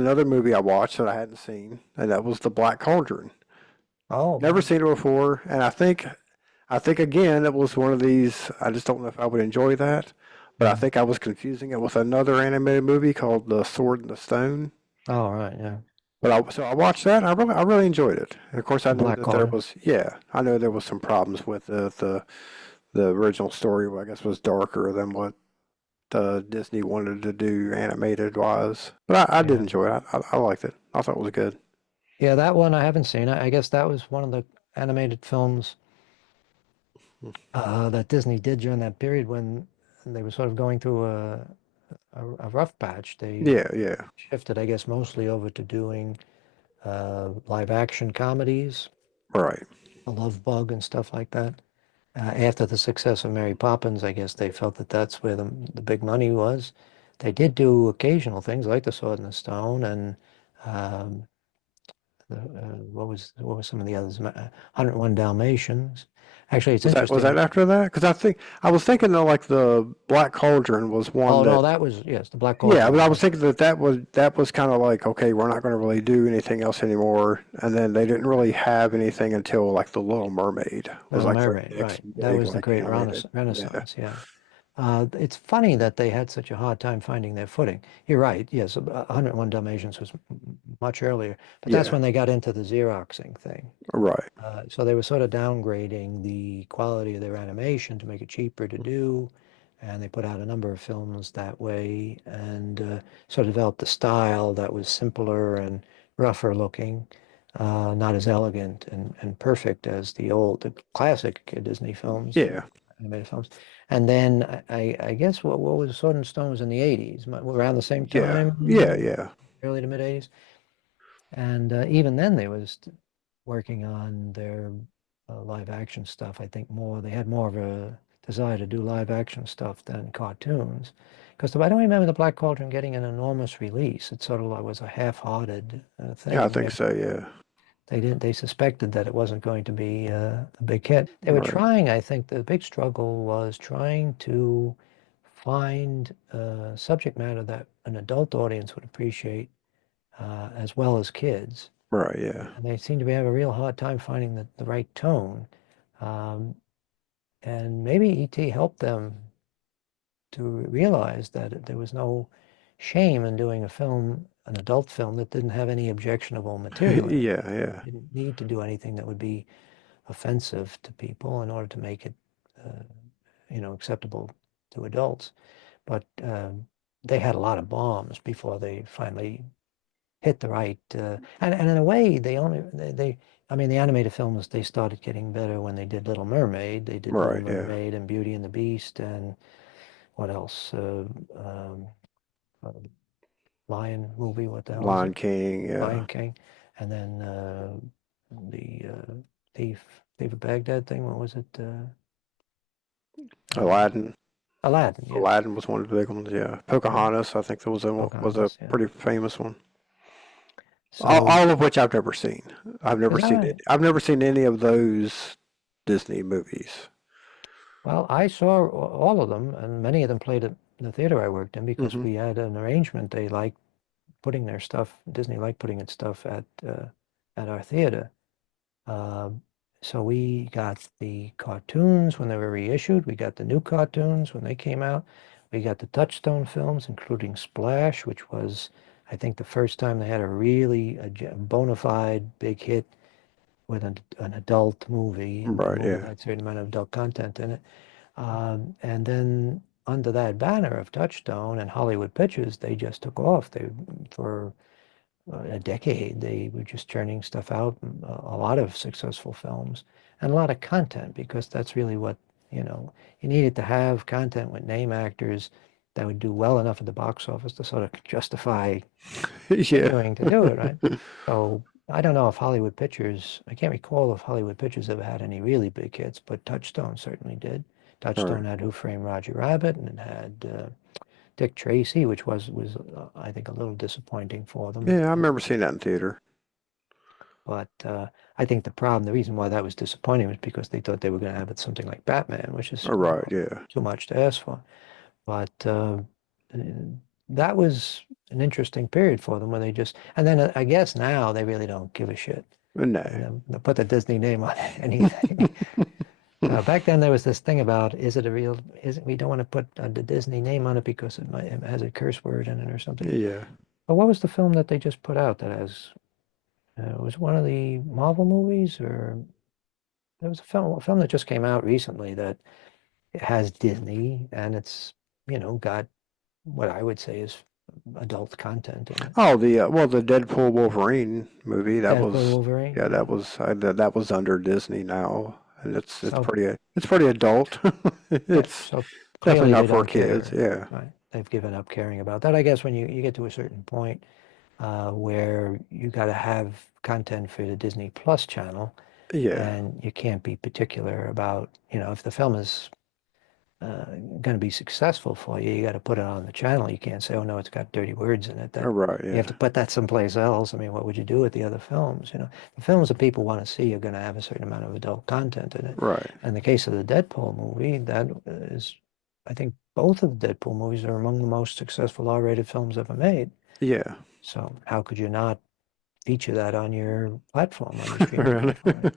another movie I watched that I hadn't seen, and that was The Black Cauldron. Oh, Never man. seen it before, and I think again it was one of these. I just don't know if I would enjoy that, but I Mm. think I was confusing it with another animated movie called The Sword and the Stone. All right, yeah. But I watched that. And I really enjoyed it. And of course, I The knew Black that there Cauldron. was I know there was some problems with the original story. I guess was darker than what Disney wanted to do animated wise. But I did Yeah. enjoy it. I liked it. I thought it was good. Yeah, that one I haven't seen. I guess that was one of the animated films that Disney did during that period when they were sort of going through a rough patch. They Yeah, yeah, shifted, I guess, mostly over to doing live action comedies, right. A Love Bug and stuff like that. After the success of Mary Poppins, I guess they felt that that's where the big money was. They did do occasional things like The Sword and the Stone and um, what was some of the others? 101 Dalmatians. Actually, it's Was that interesting. after that? Because I was thinking that like the Black Cauldron was one Oh no, that that was yes, the Black yeah, Cauldron but was I was after thinking that. that that was kind of like okay, we're not going to really do anything else anymore, and then they didn't really have anything until like the Little Mermaid was Little like their Mermaid, next right? That big was the like great animated. Yeah, Renaissance. Yeah. It's funny that they had such a hard time finding their footing. You're right. Yes, 101 Dalmatians was much earlier, but that's yeah, when they got into the Xeroxing thing. right, So they were sort of downgrading the quality of their animation to make it cheaper to do, and they put out a number of films that way and sort of developed a style that was simpler and rougher looking, not as elegant and perfect as the classic Disney films, yeah, animated films. And then I guess what was Sword and Stone was in the 80s, around the same yeah, yeah, time, yeah, early to mid 80s. And even then, they was working on their live action stuff. I think more they had more of a desire to do live action stuff than cartoons. Because I don't remember the Black Cauldron getting an enormous release. It sort of like was a half-hearted yeah. I thing. think so. Yeah, They suspected that it wasn't going to be a big hit. They were right, trying, I think, the big struggle was trying to find subject matter that an adult audience would appreciate as well as kids. right. Yeah, And they seem to be having a real hard time finding the right tone. Um, and maybe E.T. helped them to realize that there was no shame in doing a film, an adult film that didn't have any objectionable material in it. yeah, yeah, Didn't need to do anything that would be offensive to people in order to make it, uh, acceptable to adults. But they had a lot of bombs before they finally hit the right and in a way I mean the animated films they started getting better when they did Little Mermaid. They did Little right. Yeah, Mermaid and Beauty and the Beast and what else? Uh, Lion movie, what the hell is Lion it? King. Yeah, Lion King. And then the Thief of Baghdad thing, what was it? Uh, Aladdin. Aladdin, yeah. Aladdin was one of the big ones. Yeah, Yeah. Pocahontas. I think that was a Pocahontas, yeah. pretty famous one. So All of which I've never seen. is that right? I've never seen any of those Disney movies. Well, I saw all of them, and many of them played at the theater I worked in because Hmm. we had an arrangement. They liked putting their stuff, Disney liked putting its stuff at our theater. Um, so we got the cartoons when they were reissued. We got the new cartoons when they came out. We got the Touchstone films, including Splash, which was, I think, the first time they had a really bona fide big hit with an adult movie, a Right. movie that Yeah. had a certain amount of adult content in it. And then under that banner of Touchstone and Hollywood Pictures, they just took off. They for a decade they were just churning stuff out, a lot of successful films and a lot of content because that's really what you needed to have content with name actors that would do well enough at the box office to sort of justify Yeah. continuing to do it, right? So I don't know if Hollywood Pictures, I can't recall if Hollywood Pictures ever had any really big hits, but Touchstone certainly did. Right. Touchstone had Who Framed Roger Rabbit and it had Dick Tracy, which was I think a little disappointing for them. Yeah. I remember seeing that in theater. But I think the reason why that was disappointing was because they thought they were going to have it something like Batman, which is Right. Yeah. too much to ask for. But that was an interesting period for them where they just, and then I guess now they really don't give a shit. No. They put the Disney name on anything. Back then there was this thing about, is it a real, we don't want to put the Disney name on it because it has a curse word in it or something. Yeah. But what was the film that they just put out that has, was it one of the Marvel movies, or there was a film that just came out recently that has Disney, and it's, got what I would say is adult content in it. Oh, the Deadpool Wolverine movie that Deadpool was Wolverine, yeah yeah. that was under Disney now, and So it's pretty adult. yeah, It's so definitely clearly they not for don't kids. care, Yeah. right? They've given up caring about that. I guess when you get to a certain point where you got to have content for the Disney Plus channel, Yeah. and you can't be particular about, if the film is going to be successful for you, you got to put it on the channel. You can't say, oh no, it's got dirty words in it. All That right. you have Yeah. to put that someplace else. I mean, what would you do with the other films? The films that people want to see are going to have a certain amount of adult content in it. Right. In the case of the Deadpool movie, that is, I think both of the Deadpool movies are among the most successful R-rated films ever made. Yeah. So how could you not feature that on your platform, on your streaming Really. platform,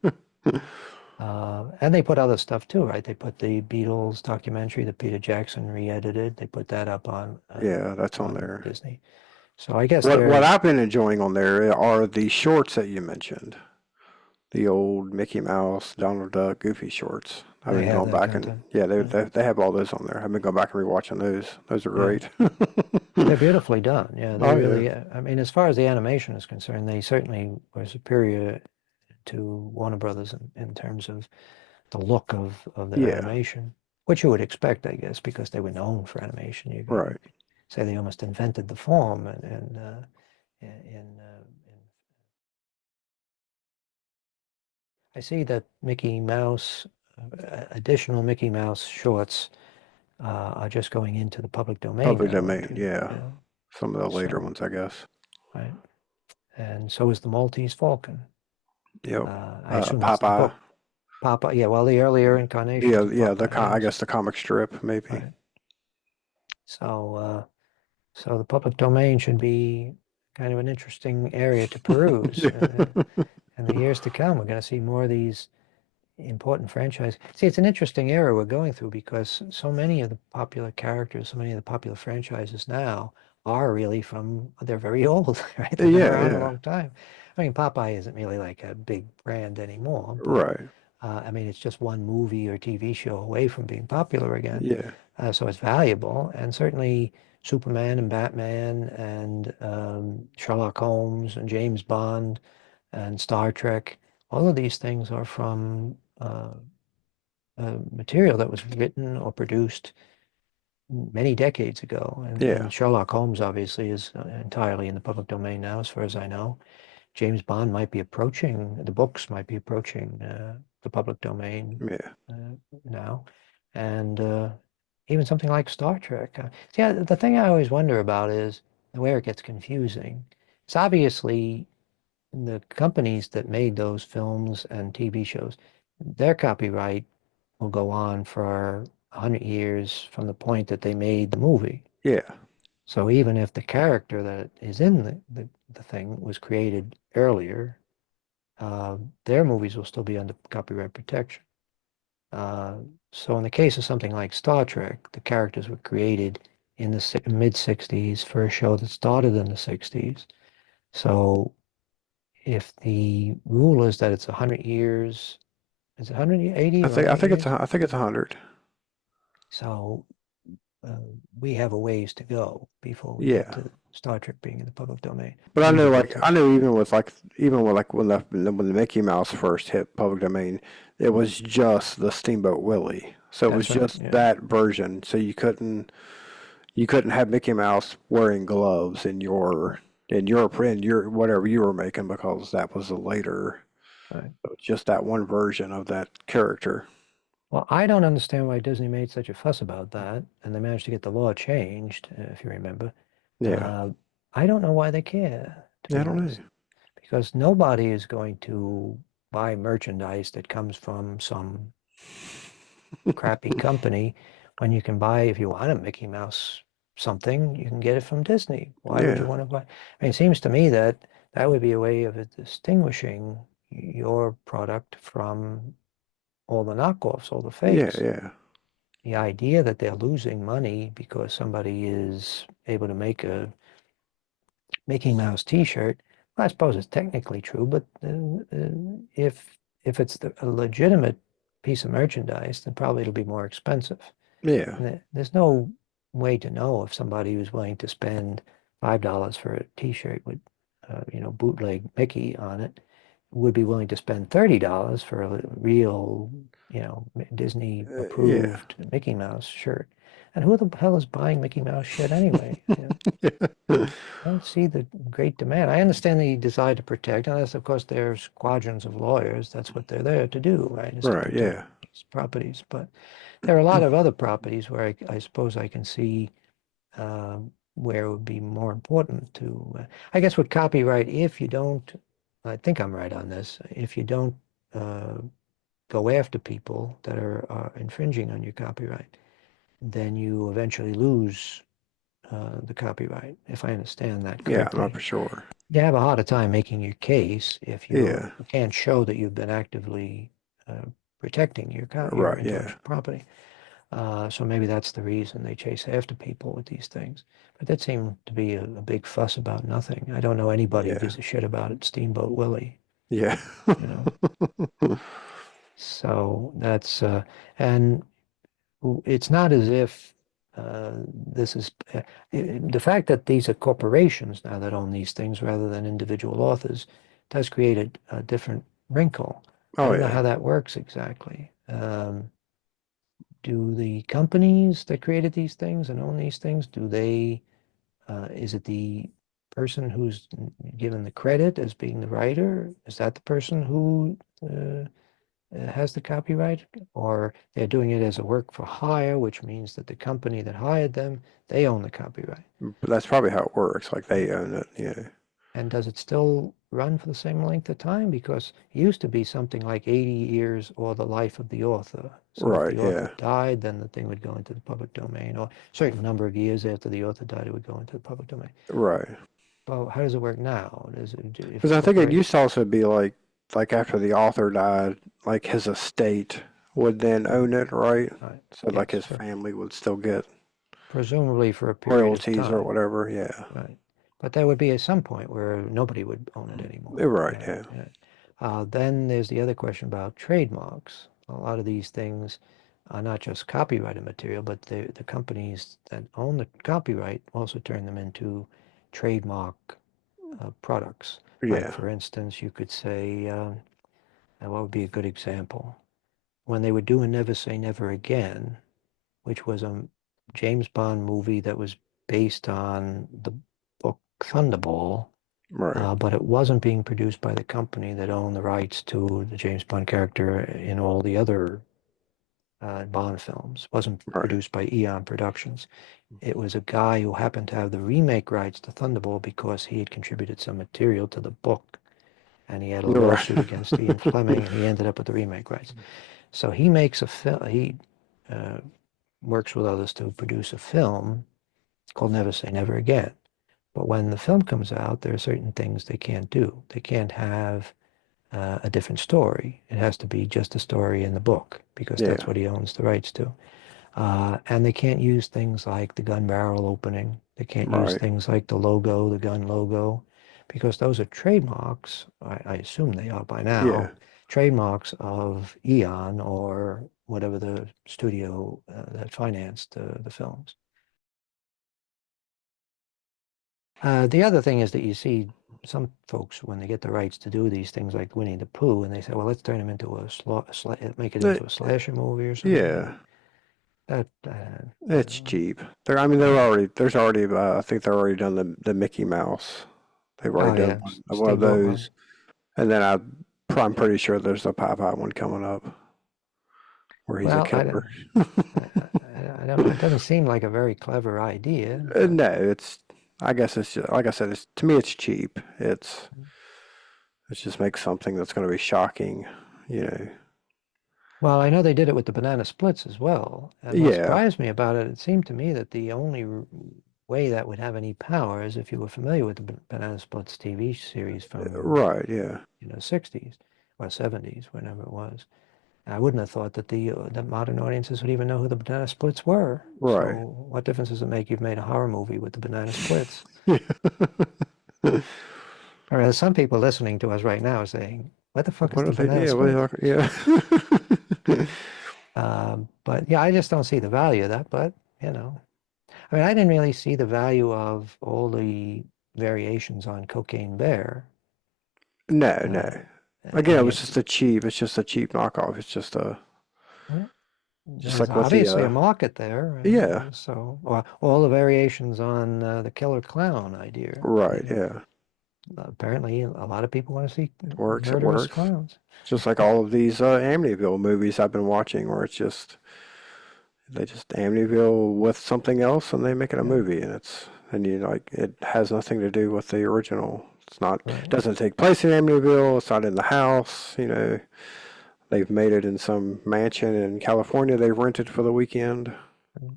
right? And they put other stuff too, right? They put the Beatles documentary that Peter Jackson re-edited. They put that up Yeah, that's on on there. Disney. So I guess What they're I've been enjoying on there are the shorts that you mentioned. The old Mickey Mouse, Donald Duck, Goofy shorts. I've they been have going that back and content. yeah, Yeah, they have all those on there. I've been going back and rewatching those. Those are yeah. great. They're beautifully done. Yeah, they Oh yeah, really. I mean, as far as the animation is concerned, they certainly were superior to Warner Brothers in terms of the look of their yeah, animation, which you would expect, I guess, because they were known for animation. You right. could say they almost invented the form, and in I see that Mickey Mouse, additional Mickey Mouse shorts are just going into the public domain Public now, domain, aren't you? yeah. Yeah. Some of the later So, ones, I guess. right. And so is the Maltese Falcon. Yep. I assume that's the Popeye. book. Popeye, yeah, well, the earlier incarnations Yeah, of yeah. Popeye, I yes. guess the comic strip, maybe. Right. So, so the public domain should be kind of an interesting area to peruse. In the years to come, we're going to see more of these important franchise. See, it's an interesting era we're going through because so many of the popular characters, so many of the popular franchises now are really they're very old, right? They've been Yeah, around a yeah. long time. I mean, Popeye isn't really like a big brand anymore, but Right. I mean, it's just one movie or TV show away from being popular again. Yeah, So it's valuable. And certainly Superman and Batman and Sherlock Holmes and James Bond and Star Trek, all of these things are from material that was written or produced many decades ago. yeah, And Sherlock Holmes obviously is entirely in the public domain now, as far as I know. James Bond might be approaching, the books might be approaching the public domain yeah. now. And even something like Star Trek. See, the thing I always wonder about is where it gets confusing. It's obviously the companies that made those films and TV shows, their copyright will go on for 100 years from the point that they made the movie. Yeah. So even if the character that is in the thing was created earlier, their movies will still be under copyright protection. Uh, so in the case of something like Star Trek, the characters were created in the mid 60s for a show that started in the 60s. So if the rule is that it's 100 years, is it 180 or I 100 think it's years? I think it's 100. So uh, we have a ways to go before we get Yeah. to Star Trek being in the public domain. But Maybe we get to, I know even with like when the Mickey Mouse first hit public domain, it was just the Steamboat Willie. So it was that's right. just Yeah, that version. So you couldn't have Mickey Mouse wearing gloves in your whatever you were making because that was a later. right. It was just that one version of that character. Well, I don't understand why Disney made such a fuss about that, and they managed to get the law changed, if you remember. Yeah. Uh, I don't know why they care, to Yeah, I be don't know. honest, because nobody is going to buy merchandise that comes from some crappy company when you can buy, if you want a Mickey Mouse something, you can get it from Disney. Why would you Yeah. want to buy? I mean, it seems to me that that would be a way of distinguishing your product from all the knockoffs, all the Yeah. fakes. Yeah. The idea that they're losing money because somebody is able to make a Mickey Mouse T-shirt, well, I suppose it's technically true, but if it's a legitimate piece of merchandise, then probably it'll be more expensive. Yeah. And there's no way to know if somebody was willing to spend $5 for a T-shirt with, bootleg Mickey on it, would be willing to spend $30 for a real, Disney Yeah. approved Mickey Mouse shirt. And who the hell is buying Mickey Mouse shit anyway? Yeah. I don't see the great demand. I understand the desire to protect, and that's, of course, there's squadrons of lawyers. That's what they're there to do, right, is to Right. protect Yeah. these properties. But there are a lot of other properties where I suppose I can see where it would be more important to, I guess with copyright, if you don't, I think I'm right on this, if you don't uh, go after people that are infringing on your copyright, then you eventually lose the copyright, if I understand that Yeah. Not correctly. for sure. You have a harder time making your case if Yeah. you can't show that you've been actively uh, protecting your Right. Yeah. intellectual property. So maybe that's the reason they chase after people with these things. But that seemed to be a big fuss about nothing. I don't know anybody who Yeah. gives a shit about it. Steamboat Willie, Yeah. you know. So and it's not as if this is the fact that these are corporations now that own these things rather than individual authors does create a different wrinkle. I Oh don't know yeah. how that works exactly. Do the companies that created these things and own these things, is it the person who's given the credit as being the writer? Is that the person who has the copyright, or they're doing it as a work for hire, which means that the company that hired them, they own the copyright. But that's probably how it works. Like Yeah. they own it. Yeah. And does it still run for the same length of time? Because it used to be something like 80 years or the life of the author. So if Right. the author Yeah. died, then the thing would go into the public domain, or a certain number of years after the author died, it would go into the public domain. Right. Well, how does it work now? Does it, if a Because I think it corporation, used to also be like after the author died, like his estate would then own it, right? right, So like yes, his family would still get presumably for a period of royalties or time. whatever. Yeah. Right. But there would be at some point where nobody would own it anymore. Right. Right. Yeah. Yeah. Then there's the other question about trademarks. A lot of these things are not just copyrighted material, but the companies that own the copyright also turn them into trademark products. Like, Yeah. for instance, you could say, what would be a good example? When they were doing Never Say Never Again, which was a James Bond movie that was based on the book Thunderball, Right. but it wasn't being produced by the company that owned the rights to the James Bond character in all the other Bond films. It wasn't Right. produced by Eon Productions. It was a guy who happened to have the remake rights to Thunderball because he had contributed some material to the book. And he had a Right. lawsuit against Ian Fleming, and he ended up with the remake rights. So he makes a film. He uh, works with others to produce a film called Never Say Never Again. But when the film comes out, there are certain things they can't do. They can't have a different story. It has to be just a story in the book because that's Yeah. what he owns the rights to. And they can't use things like the gun barrel opening. They can't use Right. things like the logo, the gun logo, because those are trademarks. I assume they are by Yeah. now, trademarks of Eon or whatever the studio that financed the films. The other thing is that you see some folks when they get the rights to do these things like Winnie the Pooh, and they say, "Well, let's turn him into make it Uh, into a slasher movie or something." Yeah. That It's cheap. I mean, yeah. there's already, I think they're already done the Mickey Mouse. They've Oh already done yeah, one of Steamboat Willie. those. And then I'm pretty sure there's a Popeye one coming up where he's a Well, killer. I don't. It doesn't seem like a very clever idea, but No, I guess it's just, like I said, to me, it's cheap. It's just make something that's going to be shocking, you know. Well, I know they did it with the banana splits as well. And what Yeah, surprised me about it, it seemed to me that the only way that would have any power is if you were familiar with the Banana Splits TV series from, right, yeah, 60s or 70s, whenever it was. I wouldn't have thought that the modern audiences would even know who the Banana Splits were. right. So what difference does it make you've made a horror movie with the Banana Splits? Yeah. Whereas some people listening to us right now are saying, what the fuck is What the is it? Banana Yeah, what Splits? are they, yeah. But yeah, I just don't see the value of that. But, I mean, I didn't really see the value of all the variations on Cocaine Bear. No, no. Uh, Again, it any was of just a cheap. It's just a cheap knockoff. It's yeah, just there's like with the obviously a market there, yeah, so or all the variations on the Killer Clown idea. right, yeah. Apparently, a lot of people want to see It works. It murderous works. clowns. Just like all of these Amityville movies I've been watching, where it's just they just Amityville with something else and they make it a Yeah, movie, and like it has nothing to do with the original. It's not right. doesn't take place in Amityville. It's not in the house. They've made it in some mansion in California they rented for the weekend, Yeah,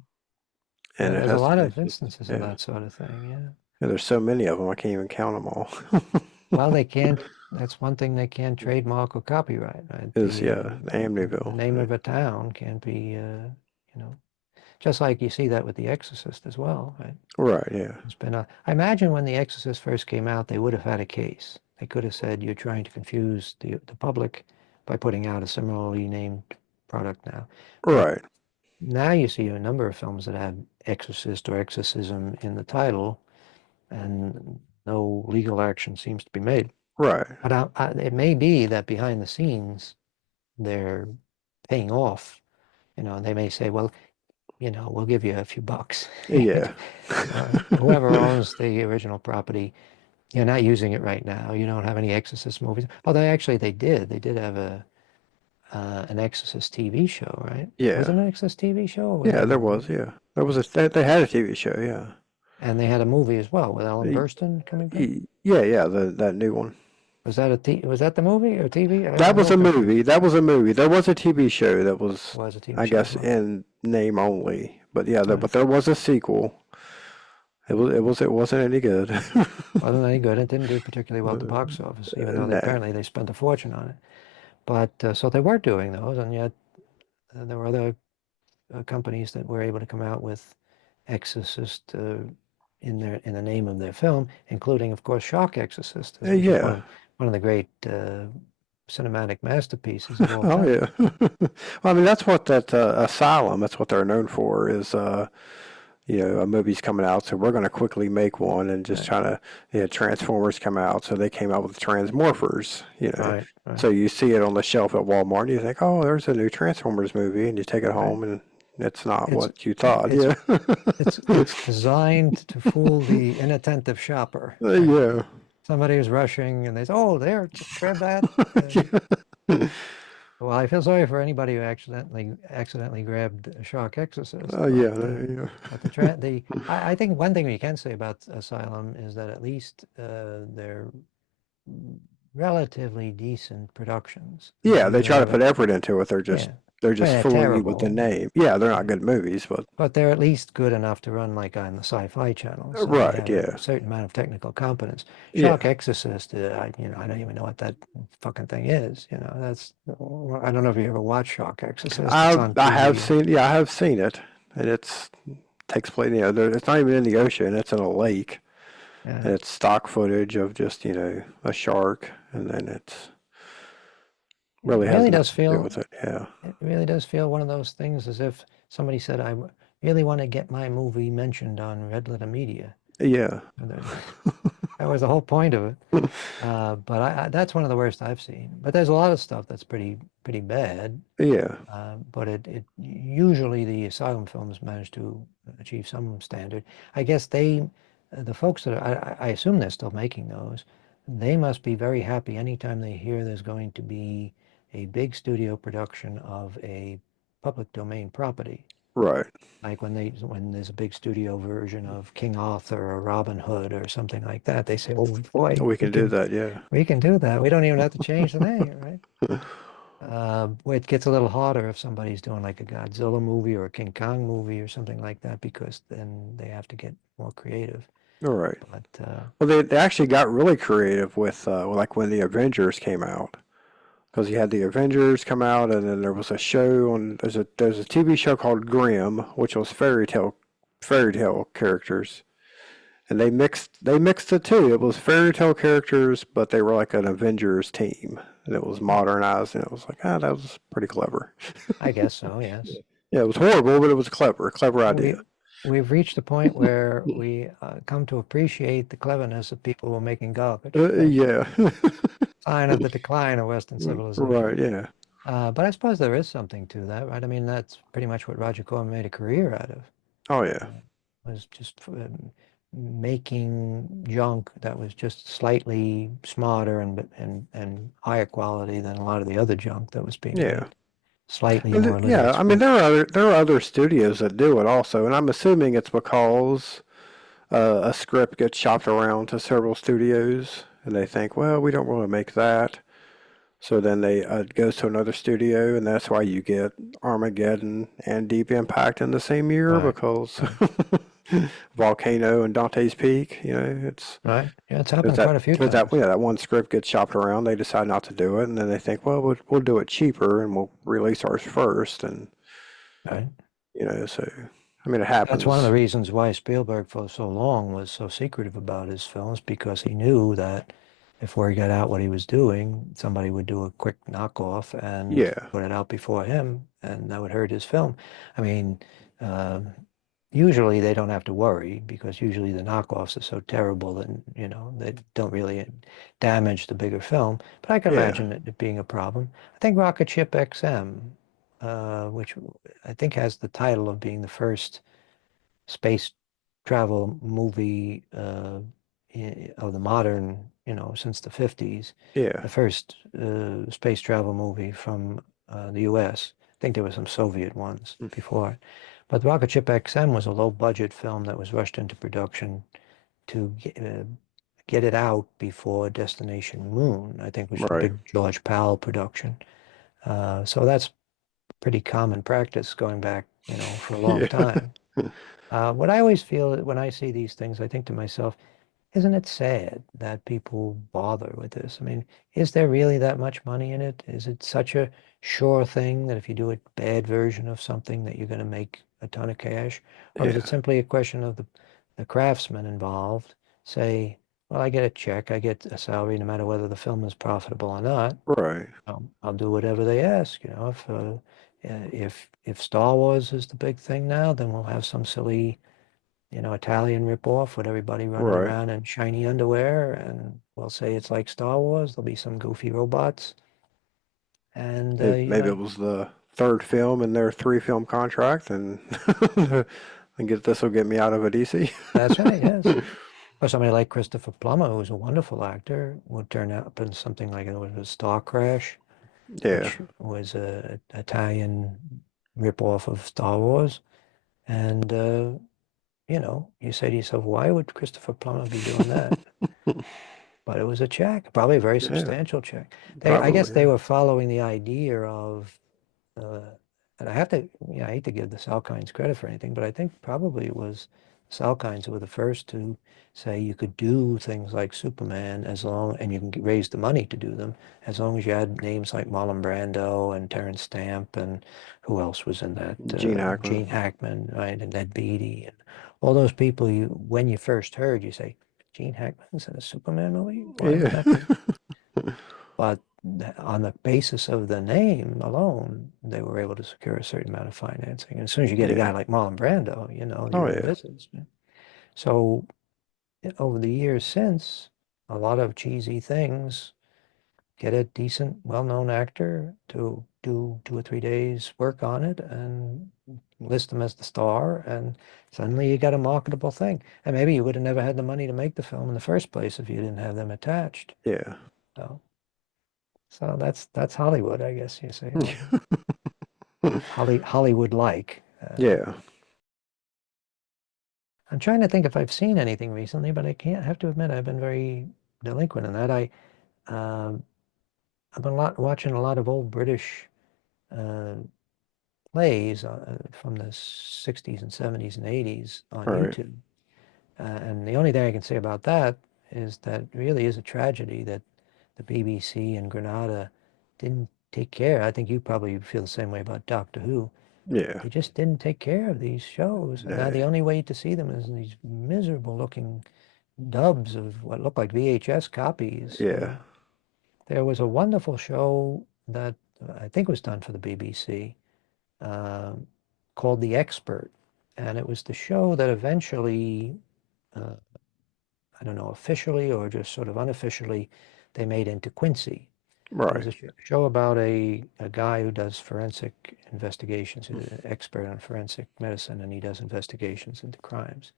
and it there's a has lot of it's just instances of yeah. that sort of thing. Yeah. Yeah, there's so many of them I can't even count them all. Well, they can't. That's one thing they can't trademark or copyright, right? Is yeah, The Amityville. name Right. of a town can't be, just like you see that with The Exorcist as well, right? Right, yeah. It's been a, I imagine when The Exorcist first came out, they would have had a case. They could have said you're trying to confuse the public by putting out a similarly named product now. But Right, now you see a number of films that have exorcist or exorcism in the title, and no legal action seems to be made. right. But it may be that behind the scenes, they're paying off. They may say, well, we'll give you a few bucks. Yeah. Whoever owns the original property, you're not using it right now. You don't have any Exorcist movies. Although actually they did. They did have an Exorcist TV show, right? Was it Yeah. an Exorcist TV show or was it Yeah, a there movie? was, yeah. There was they had a TV show, yeah. And they had a movie as well with Ellen Y- Burstyn coming back. Yeah, yeah, that new one. Was that the movie or TV? That I'm a was little a confused. movie. That was a movie. There was a TV show that was, Was a TV I show as guess, well. in name only. But yeah, Right. but there was a sequel. It wasn't any good. Wasn't any good. It didn't do particularly well at the box office, even though No. they spent a fortune on it. But so they were doing those, and yet there were other companies that were able to come out with Exorcist in the name of their film, including, of course, Shock Exorcist, which is Yeah. one of the great cinematic masterpieces of all Oh time. yeah. Well, I mean, that's what that Asylum. That's what they're known for. Is a movie's coming out, so we're going to quickly make one and just Right, trying to. Transformers come out, so they came out with Transmorphers. right, right. So you see it on the shelf at Walmart, and you think, oh, there's a new Transformers movie, and you take it Right. home, and it's not It's what you thought. it's Yeah. it's designed to fool the inattentive shopper, right? Yeah. Somebody is rushing and they say, "Oh, there, grab that." Yeah. Well, I feel sorry for anybody who accidentally grabbed a Shock Exorcist, Oh yeah. Yeah. but I think one thing we can say about Asylum is that at least they're relatively decent productions. They Yeah, they usually try to have put effort into it. yeah. They're I mean, just they're fooling you with the terrible, name. Yeah, they're not right? good movies, but But they're at least good enough to run like on the Sci-Fi Channel, so they right. have a Yeah. certain amount of technical competence. Shock Yeah. Exorcist, I don't even know what that fucking thing is. I don't know if you ever watched Shock Exorcist. It's on I have TV. seen. Yeah, I have seen it, and it's takes place. It's not even in the ocean. It's in a lake, Yeah, and it's stock footage of just a shark, and then it's it really has nothing to do with it. Yeah. really does feel one of those things as if somebody said, really want to get my movie mentioned on Red Letter Media. Yeah. And that was the whole point of it. But that's one of the worst I've seen. But there's a lot of stuff that's pretty bad. Yeah. But it usually the asylum films manage to achieve some standard. I guess the folks that I assume they're still making those, they must be very happy anytime they hear there's going to be a big studio production of a public domain property. Right. Like when there's a big studio version of King Arthur or Robin Hood or something like that, they say, "Oh boy, We we can do can that. Yeah. we can do that. We don't even have to change the name, right?" Where it gets a little harder if somebody's doing like a Godzilla movie or a King Kong movie or something like that, because then they have to get more creative. All right. But Well, they actually got really creative with like when the Avengers came out, because you had the Avengers come out, and then there was a show on there's a TV show called Grimm, which was fairy tale characters, and they mixed the two. It was fairy tale characters, but they were like an Avengers team, and it was modernized, and it was like that was pretty clever. I guess so, yes. Yeah, it was horrible, but it was clever idea. We we've reached a point where we come to appreciate the cleverness of people who are making garbage. That's a Yeah, sign of the decline of Western civilization. right. Yeah, But I suppose there is something to that, right? I mean, that's pretty much what Roger Corman made a career out of. oh yeah, Was just making junk that was just slightly smarter and higher quality than a lot of the other junk that was being yeah. made. Slightly And more or less yeah, I mean expensive. there are other studios that do it also, and I'm assuming it's because a script gets shopped around to several studios, and they think, well, we don't want to make that, so then they it goes to another studio, and that's why you get Armageddon and Deep Impact in the same year Right, because right, Volcano and Dante's Peak, right. Yeah, it's because happened quite a few times. that one script gets shopped around, they decide not to do it, and then they think, well, we'll do it cheaper and we'll release ours first, and Right. so I mean it That's one of happens. the reasons why Spielberg for so long was so secretive about his films, because he knew that before he got out what he was doing, somebody would do a quick knockoff and Yeah, put it out before him, and that would hurt his film. I mean, um, usually they don't have to worry because usually the knockoffs are so terrible that, they don't really damage the bigger film. But I can yeah, imagine it being a problem. I think Rocket Ship XM, which I think has the title of being the first space travel movie of the modern, since the 50s, yeah, the first space travel movie from the US. I think there were some Soviet ones before it. But Rocket Ship XM was a low budget film that was rushed into production to get it out before Destination Moon, I think, which was a right. big George Powell production. So that's pretty common practice going back, for a long Yeah, time. What I always feel when I see these things, I think to myself, isn't it sad that people bother with this? I mean, is there really that much money in it? Is it such a sure thing that if you do a bad version of something that you're going to make a ton of cash? Or is it yeah, simply a question of the craftsman involved say, well, I get a check, I get a salary, no matter whether the film is profitable or not. right. I'll do whatever they ask. If Star Wars is the big thing now, then we'll have some silly, Italian ripoff with everybody running Right. around in shiny underwear, and we'll say it's like Star Wars. There'll be some goofy robots, and Maybe it was the third film in their three film contract, and and get this will get me out of a DC. that's right. Yes. Or somebody like Christopher Plummer, who's a wonderful actor, would turn up in something like it was a Star Crash, Yeah, which was a Italian ripoff of Star Wars, and you say to yourself, why would Christopher Plummer be doing that? But it was a check, probably a very yeah, substantial check. I guess probably. they Yeah, were following the idea of, uh, and I have to, I hate to give the Salkinds credit for anything, but I think probably it was Salkinds who were the first to say you could do things like Superman and you can raise the money to do them, as long as you had names like Marlon Brando and Terrence Stamp and who else was in that, Gene Hackman. Gene Hackman, right, and Ed Beatty and all those people. When you first heard, you say, Gene Hackman's in a Superman movie? Why would Yeah, that be? But on the basis of the name alone, they were able to secure a certain amount of financing. And as soon as you get a guy yeah. like Marlon Brando, Oh you're in yeah, business. So over the years since, a lot of cheesy things get a decent, well-known actor to do 2 or 3 days work on it and list them as the star, and suddenly you got a marketable thing. And maybe you would have never had the money to make the film in the first place if you didn't have them attached. yeah, So, so that's Hollywood, I guess you say, or Hollywood-like. yeah. I'm trying to think if I've seen anything recently, but I have to admit I've been very delinquent in that. Um, I've been watching a lot of old British uh, plays from the 60s and 70s and 80s on Right. YouTube. And the only thing I can say about that is that it really is a tragedy that the BBC and Granada didn't take care. I think you probably feel the same way about Doctor Who. Yeah. They just didn't take care of these shows. And now No. the only way to see them is these miserable looking dubs of what look like VHS copies. Yeah. There was a wonderful show that I think was done for the BBC uh, called The Expert. And it was the show that eventually, uh, I don't know, officially or just sort of unofficially, they made into Quincy. It was Right. a show about a guy who does forensic investigations, he's an expert on forensic medicine, and he does investigations into crimes.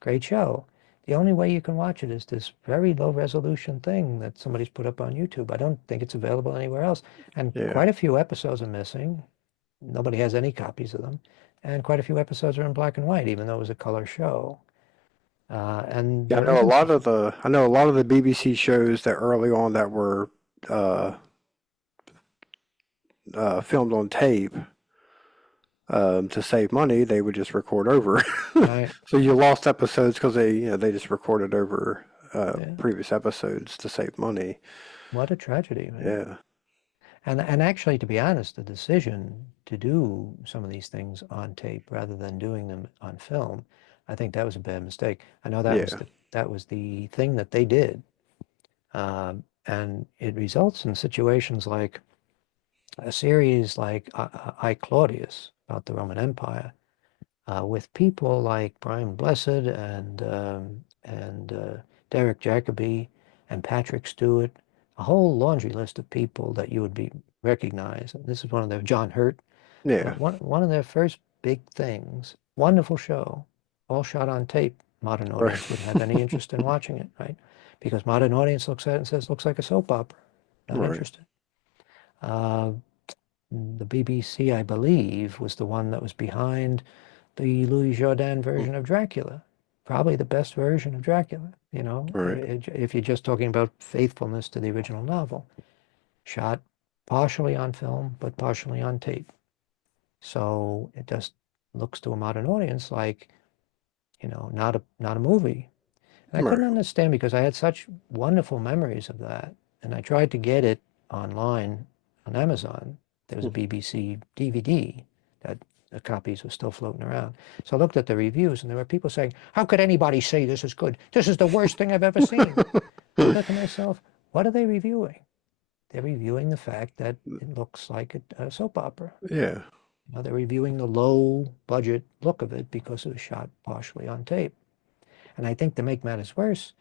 Great show. The only way you can watch it is this very low resolution thing that somebody's put up on YouTube. I don't think it's available anywhere else. And Yeah. quite a few episodes are missing. Nobody has any copies of them. And quite a few episodes are in black and white, even though it was a color show. And Yeah, there isn't I know a lot of the BBC shows that early on that were uh, filmed on tape to save money, they would just record over. right. So you lost episodes because they just recorded over Yeah. previous episodes to save money. What a tragedy, man. Yeah. And actually, to be honest, the decision to do some of these things on tape rather than doing them on film, I think that was a bad mistake. I know Yeah. that was the thing that they did, and it results in situations like a series like I Claudius about the Roman Empire, with people like Brian Blessed and Derek Jacobi and Patrick Stewart, a whole laundry list of people that you would be recognize. And this is one of their John Hurt, Yeah. but one of their first big things. Wonderful show, all shot on tape. Modern Right. audience wouldn't have any interest in watching it, right? Because modern audience looks at it and says, looks like a soap opera. Not Right. interested. Uh, the BBC, I believe, was the one that was behind the Louis Jourdan version of Dracula. Probably the best version of Dracula, Right. if you're just talking about faithfulness to the original novel. Shot partially on film, but partially on tape. So it just looks to a modern audience like, not a movie. And I couldn't Right. understand because I had such wonderful memories of that. And I tried to get it online on Amazon. There was a BBC DVD that the copies were still floating around. So I looked at the reviews and there were people saying, how could anybody say this is good? This is the worst thing I've ever seen. I thought to myself, what are they reviewing? They're reviewing the fact that it looks like a soap opera. Yeah. They're reviewing the low budget look of it because it was shot partially on tape. And I think to make matters worse,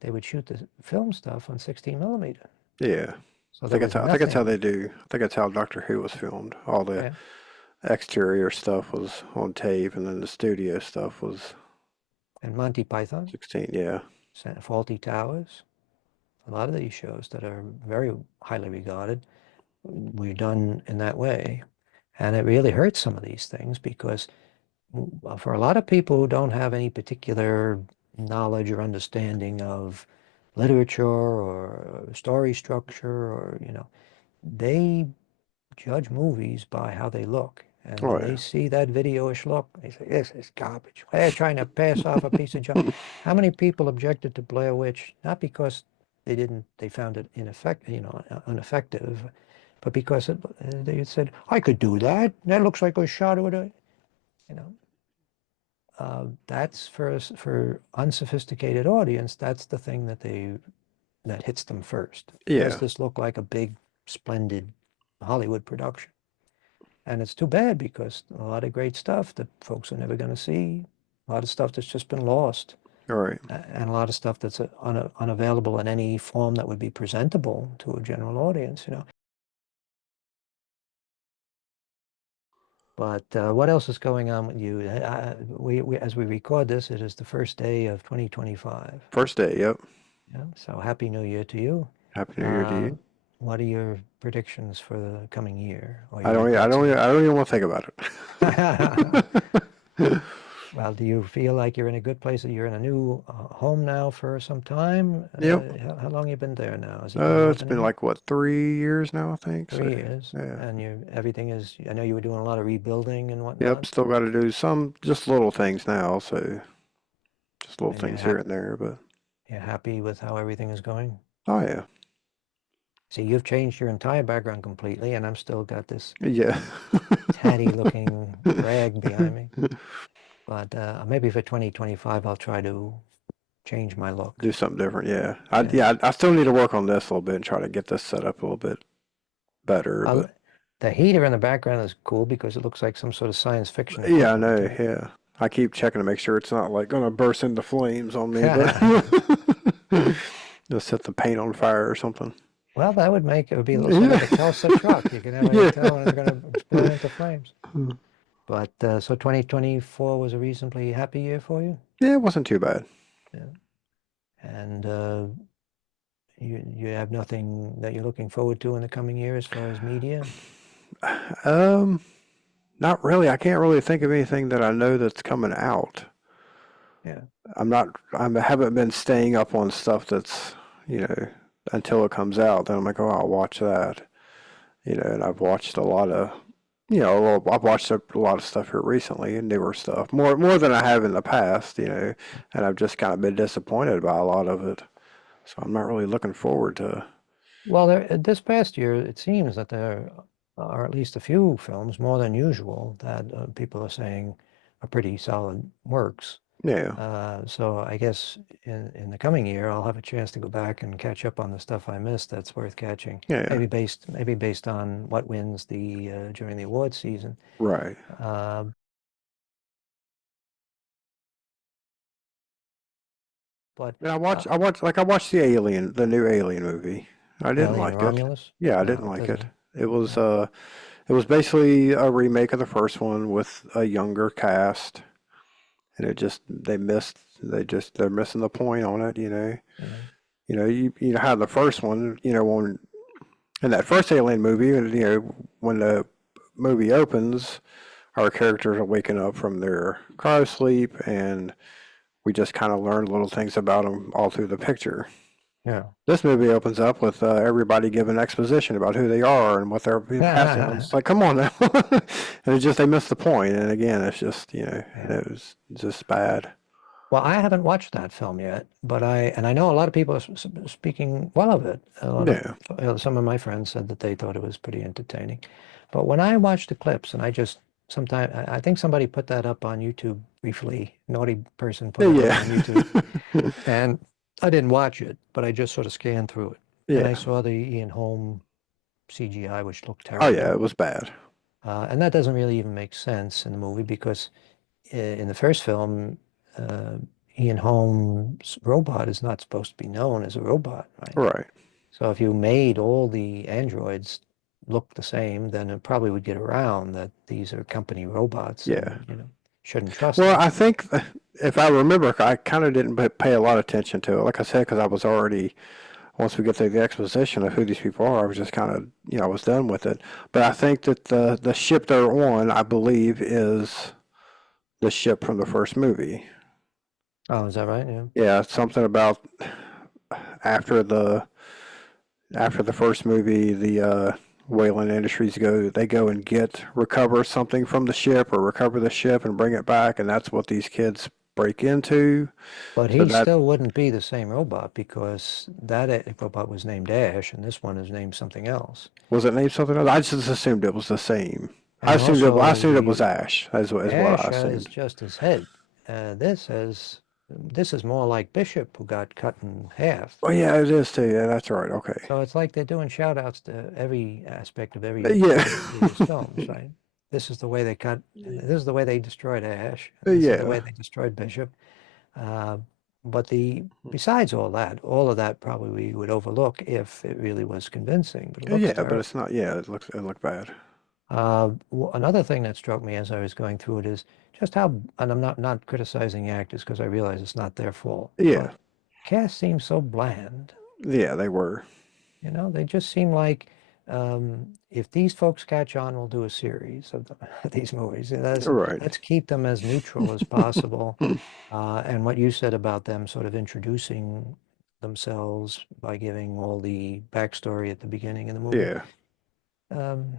they would shoot the film stuff on 16 millimeter. Yeah. So there was I think that's how they nothing. do. I think that's how Doctor Who was filmed. All the Yeah. exterior stuff was on tape, and then the studio stuff was And Monty Python, 16. Yeah. Faulty Towers, a lot of these shows that are very highly regarded were done in that way. And it really hurts some of these things because for a lot of people who don't have any particular knowledge or understanding of literature or story structure or, they judge movies by how they look. And Oh when yeah. they see that video-ish look, they say, this is garbage. They're trying to pass off a piece of junk. How many people objected to Blair Witch, not because they found it ineffective, but because they said, I could do that. That looks like a shot with a, you know, that's for unsophisticated audience, that's the thing that hits them first. Does Yeah. this look like a big, splendid Hollywood production? And it's too bad because a lot of great stuff that folks are never going to see, a lot of stuff that's just been lost, All right. and a lot of stuff that's unavailable in any form that would be presentable to a general audience. But what else is going on with you? As we record this, it is the first day of 2025. First day. Yep. Yeah, so Happy New Year to you. Happy New Year to Uh, you. what are your predictions for the coming year or your regrets I about don't even want to think about it? it. Well, do you feel like you're in a good place? That you're in a new home now for some time? Yep. How long you been there now? Has it been more It's than a been year? like what, 3 years now, I think. So 3 years. yeah. And everything is, I know you were doing a lot of rebuilding and Yep. whatnot. Still got to do some just little things now. So just little And things here and there, but you're happy with how everything is going? oh yeah. See, you've changed your entire background completely, and I'm still got this Yeah. tatty looking rag behind me. But maybe for 2025, I'll try to change my look. Do something different. Yeah. Yeah. I still need to work on this a little bit and try to get this set up a little bit better, Well, but the heater in the background is cool because it looks like some sort of science fiction yeah, I equipment, know. right? Yeah. I keep checking to make sure it's not like gonna burst into flames on me, but just set the paint on fire or something. Well, that would make it would be sort of like Yeah. a Tulsa truck. You can never Yeah. tell when it's going to explode into flames. But so 2024 was a reasonably happy year for you? Yeah, it wasn't too bad. Yeah. And you have nothing that you're looking forward to in the coming year as far as media? Um, Not really. I can't really think of anything that I know that's coming out. Yeah. I haven't been staying up on stuff that's, you know, until it comes out. Then I'm like, oh, I'll watch that. You know, and I've watched a lot of, I've watched a lot of stuff here recently and newer stuff, more than I have in the past, and I've just kind of been disappointed by a lot of it. So I'm not really looking forward to, Well, this past year, it seems that there are at least a few films, more than usual, that people are saying are pretty solid works. yeah, So I guess in the coming year, I'll have a chance to go back and catch up on the stuff I missed that's worth catching. yeah, Maybe based on what wins the during the award season. right. Uh, but And uh, I watched the new Alien movie. I didn't Alien like it. Romulus, Yeah, I no, didn't it like it. doesn't. It was No. it was basically a remake of the first one with a younger cast, and they're missing the point on it, you know. Yeah. You know how the first one, when in that first Alien movie, when the movie opens, our characters are waking up from their cryo sleep, and we just kind of learn little things about them all through the picture. Yeah. This movie opens up with everybody giving exposition about who they are and what their past is. It's like, come on now, and it's just they miss the point. And again, it's just Yeah. it was just bad. Well, I haven't watched that film yet, but I know a lot of people are speaking well of it. A lot of Yeah, some of my friends said that they thought it was pretty entertaining. But when I watched the clips, and I just sometime I think somebody put that up on YouTube briefly. Naughty person put it up yeah, on YouTube, and I didn't watch it, but I just sort of scanned through it, and I yeah. saw the Ian Holm CGI, which looked Oh yeah, terrible. it was bad. And that doesn't really even make sense in the movie because in the first film, uh, Ian Holm's robot is not supposed to be known as a robot, right? Right. So if you made all the androids look the same, then it probably would get around that these are company robots Yeah. and, shouldn't trust Well, them. I think if I remember, I kind of didn't pay a lot of attention to it. Like I said, because I was already once we get to the exposition of who these people are, I was just kind of, I was done with it. But I think that the ship they're on, I believe, is the ship from the first movie. Oh, is that right? Yeah. Yeah, something about after the after the first movie, the Wayland Industries go and recover something from the ship or recover the ship and bring it back, and that's what these kids break into. But So he that still wouldn't be the same robot because that robot was named Ash and this one is named something else. was it named something else? I just assumed it was the same. And I also assumed it was the Ash, is what I Ash has assumed. just his head. This is more like Bishop who got cut in half. Oh yeah, it is too. Yeah, that's right. Okay. So it's like they're doing shout outs to every aspect of Yeah. one of the previous films, right? This is the way they cut, this is the way they destroyed Ash, and this is the way Yeah. they destroyed Bishop. Uh, but besides all of that probably we would overlook if it really was convincing, but it looks Yeah, but terrible. it's not. Yeah, it looked bad. Another thing that struck me as I was going through it is just how, and I'm not criticizing the actors because I realize it's not their fault, Yeah. but cast seems so bland. Yeah, they were. They just seem like If these folks catch on, we'll do a series of these movies. Right. Let's keep them as neutral as possible. And what you said about them sort of introducing themselves by giving all the backstory at the beginning of the movie, Yeah. um,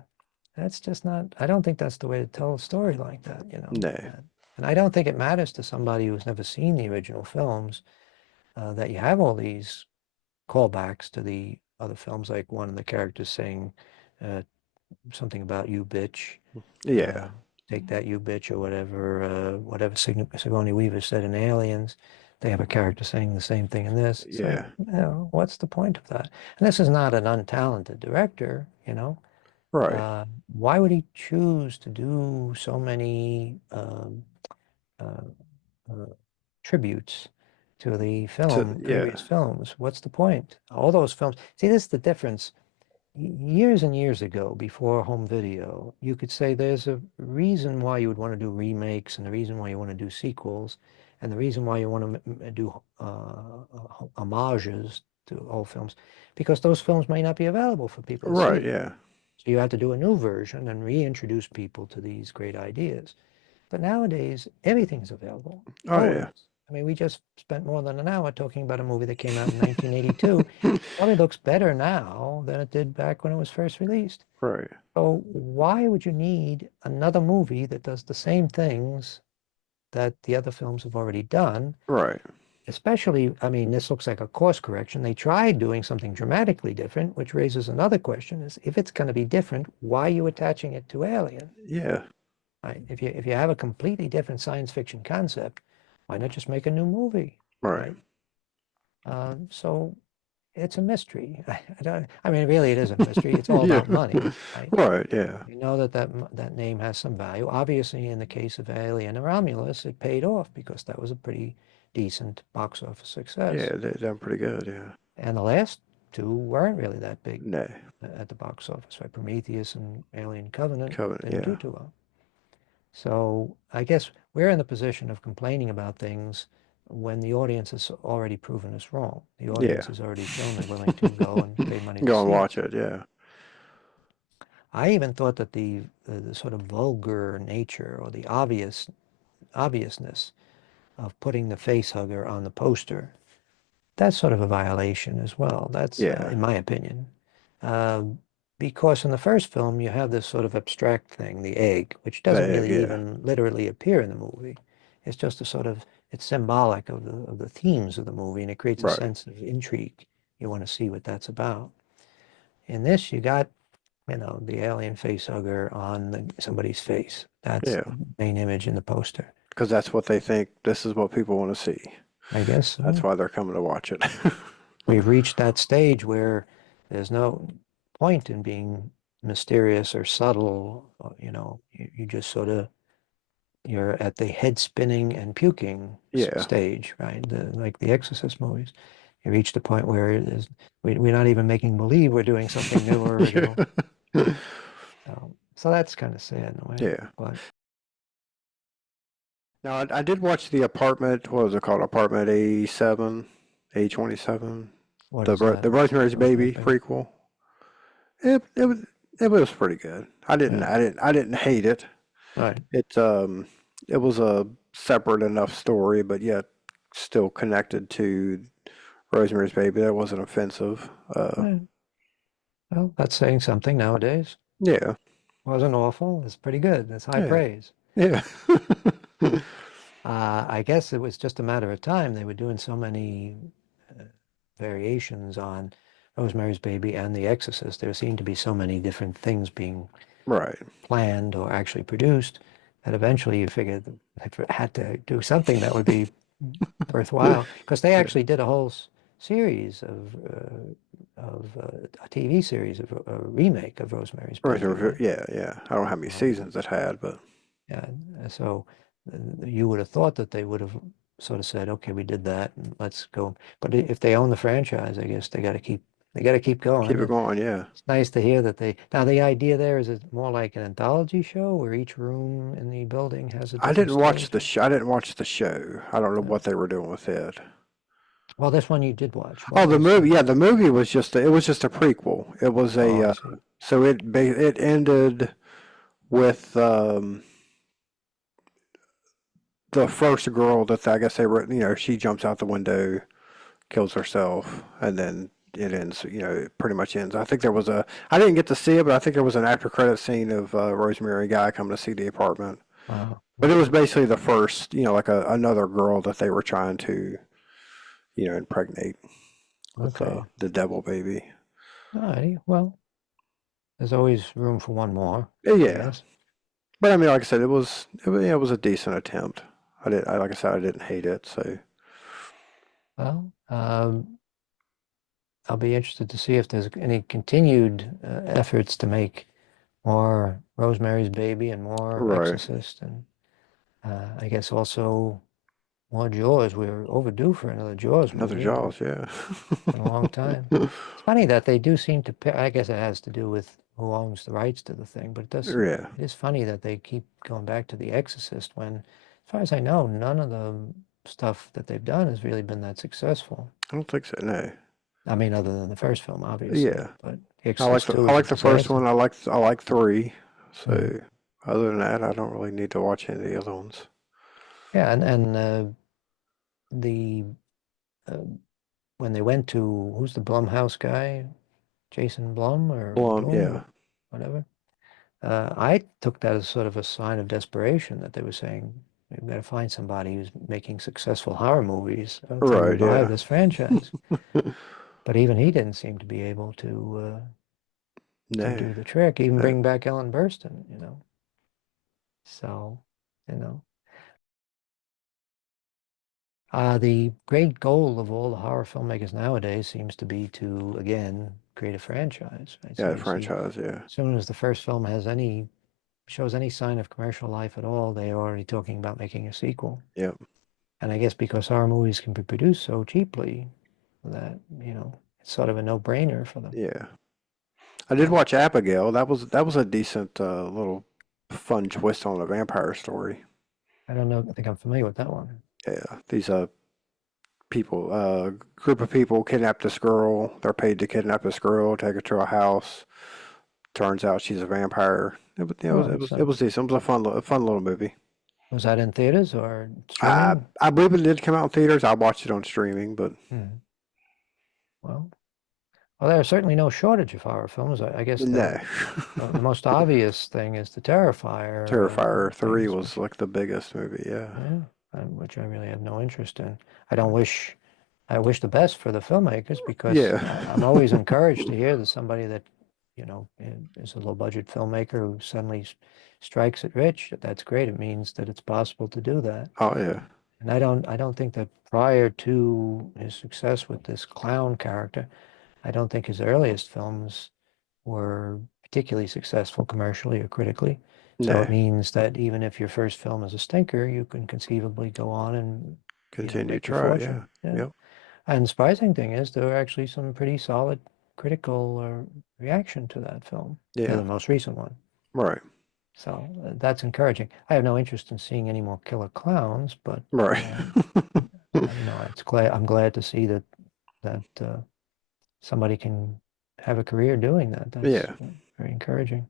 that's just not, I don't think that's the way to tell a story like that, you know. No. And I don't think it matters to somebody who's never seen the original films that you have all these callbacks to the other films, like one of the characters saying uh, something about you bitch, uh, Yeah. take that you bitch or whatever, whatever Sigourney Weaver said in Aliens. They have a character saying the same thing in this. It's like, Yeah. you know, what's the point of that? And this is not an untalented director, you know. Right. Why would he choose to do so many uh, uh, tributes to the previous Yeah. films? What's the point? All those films. See, this is the difference. Years and years ago, before home video, you could say there's a reason why you would want to do remakes and the reason why you want to do sequels and the reason why you want to do homages to old films because those films may not be available for people to Right. see. Yeah. So you have to do a new version and reintroduce people to these great ideas. But nowadays, everything's available, Oh always. yeah. I mean, we just spent more than an hour talking about a movie that came out in 1982. Probably looks better now than it did back when it was first released. Right. So why would you need another movie that does the same things that the other films have already done? Right. Especially, I mean, this looks like a course correction. They tried doing something dramatically different, which raises another question is if it's going to be different, why are you attaching it to Alien? Yeah. Right? If you have a completely different science fiction concept, why not just make a new movie? Right. Right? So it's a mystery. I mean, really, it isn't a mystery. It's all Yeah. about money, right? Right. Yeah. You know that name has some value. Obviously, in the case of Alien and Romulus, it paid off because that was a pretty decent box office success. Yeah. They're done pretty good. Yeah. And the last two weren't really that big No. at the box office, right? Prometheus and Alien Covenant Covenant. didn't Yeah. do too well. So I guess we're in the position of complaining about things when the audience has already proven us wrong. The Yeah. audience has already shown they're willing to go and pay money to Go and see it. watch it. Yeah. I even thought that the sort of vulgar nature or the obviousness of putting the face hugger on the poster, that's sort of a violation as well. That's, Yeah. in my opinion. Um, because in the first film, you have this sort of abstract thing, the egg, which The doesn't egg. really Yeah. even literally appear in the movie. It's just a sort of, it's symbolic of the themes of the movie, and it creates a Right. sense of intrigue. You want to see what that's about. In this, you got, you know, the alien face hugger on somebody's face. That's Yeah. the main image in the poster. Because that's what they think. This is what people want to see. I guess That's so. why they're coming to watch it. We've reached that stage where there's no point in being mysterious or subtle. You know, you just sort of you're at the head spinning and puking Yeah. stage, right? Like the Exorcist movies. You reach the point where we're not even making believe we're doing something new or original. Yeah. So that's kind of sad in a way. Yeah. But Now, I did watch the apartment. What was it called? Apartment A7, A27. what is that? The Rosemary's Rosemary's Baby Baby. prequel. It it was it was pretty good. Yeah. I didn't hate it. All right. It was a separate enough story, but yet still connected to Rosemary's Baby. That wasn't offensive. Yeah. Well, that's saying something nowadays. Yeah. Wasn't awful. It's pretty good. It's high Yeah. praise. Yeah. I guess it was just a matter of time. They were doing so many uh, variations on Rosemary's Baby and The Exorcist. There seemed to be so many different things being Right. planned or actually produced that eventually you figured they had to do something that would be worthwhile because they Yeah. actually did a whole series of a TV series of a remake of Rosemary's Baby, right? Yeah, yeah. I don't know how many Um, seasons it had, but Yeah, so you would have thought that they would have sort of said, "Okay, we did that, and let's go." But if they own the franchise, I guess they got to keep keep going. it And going. Yeah. it's nice to hear that they now the idea there is it's more like an anthology show where each room in the building has a different story. I didn't watch the show. I don't know Uh, what they were doing with it. Well, this one you did watch. Oh, What the was movie. Yeah, the movie was just it was just a prequel. It was Oh, a I see. So it ended with the first girl that I guess they were, she jumps out the window, kills herself, and then it ends. It pretty much ends. I think there was I didn't get to see it, but I think there was an after credit scene of Rosemary Guy coming to see the apartment. But it was Okay. basically the first, like another girl that they were trying to, impregnate with Okay. the devil baby. Alrighty. Well, there's always room for one more, I Yeah, guess. but I mean, like I said, it was a decent attempt. Like I said, I didn't hate it. So Well, I'll be interested to see if there's any continued efforts to make more Rosemary's Baby and more right, Exorcist, and I guess also more Jaws. We're overdue for another Jaws another movie. Jaws, yeah, It's been a long time. It's funny that they do seem to I guess it has to do with who owns the rights to the thing, but yeah. it is funny that they keep going back to The Exorcist when, as far as I know, none of the stuff that they've done has really been that successful. I don't think so. No, I mean, other than the first film, obviously, yeah. but The Exorcist 2 I is a like the first disaster. one. I like three. Mm. So other than that, I don't really need to watch any of the other ones. Yeah, and the uh, when they went to who's the Blumhouse guy, Jason Blum or Bloom Yeah, or whatever. I took that as sort of a sign of desperation that they were saying we've got to find somebody who's making successful horror movies to right, revive yeah. this franchise. But even he didn't seem to be able to No, do the trick, even no. bring back Ellen Burstyn. So, you know, the great goal of all the horror filmmakers nowadays seems to be to, again, create a franchise, right? Yeah, So the you see, franchise, yeah. as soon as the first film shows any sign of commercial life at all, they are already talking about making a sequel. Yep, And I guess because horror movies can be produced so cheaply that, it's sort of a no-brainer for them. yeah. I did But watch Abigail. That was a decent little fun twist on a vampire story. I don't know, I think I'm familiar with that one. Yeah, these people, group of people kidnap this girl. They're paid to kidnap this girl, take her to a house. Turns out she's a vampire. Oh, it's It was decent. It was a fun little movie. was that in theaters or streaming? I believe it did come out in theaters. I watched it on streaming, but Hmm. Well, well, there's certainly no shortage of horror films. I guess no. the most obvious thing is the Terrifier Terrifier 3 things, was like the biggest movie, yeah. yeah, which I really have no interest in. I don't wish I wish the best for the filmmakers because Yeah. I'm always encouraged to hear that somebody that, is a low budget filmmaker who suddenly strikes it rich. That's great. It means that it's possible to do that. Oh yeah. And I don't think that prior to his success with this clown character, I don't think his earliest films were particularly successful commercially or critically. So No. it means that even if your first film is a stinker, you can conceivably go on and, Continue to make your try it, yeah. fortune. Yeah. Yep. And the surprising thing is there were actually some pretty solid critical reaction to that film, to Yeah. the most recent one. Right. So that's encouraging. I have no interest in seeing any more killer clowns, but Right. I'm glad to see that somebody can have a career doing that. That's Yeah. very encouraging.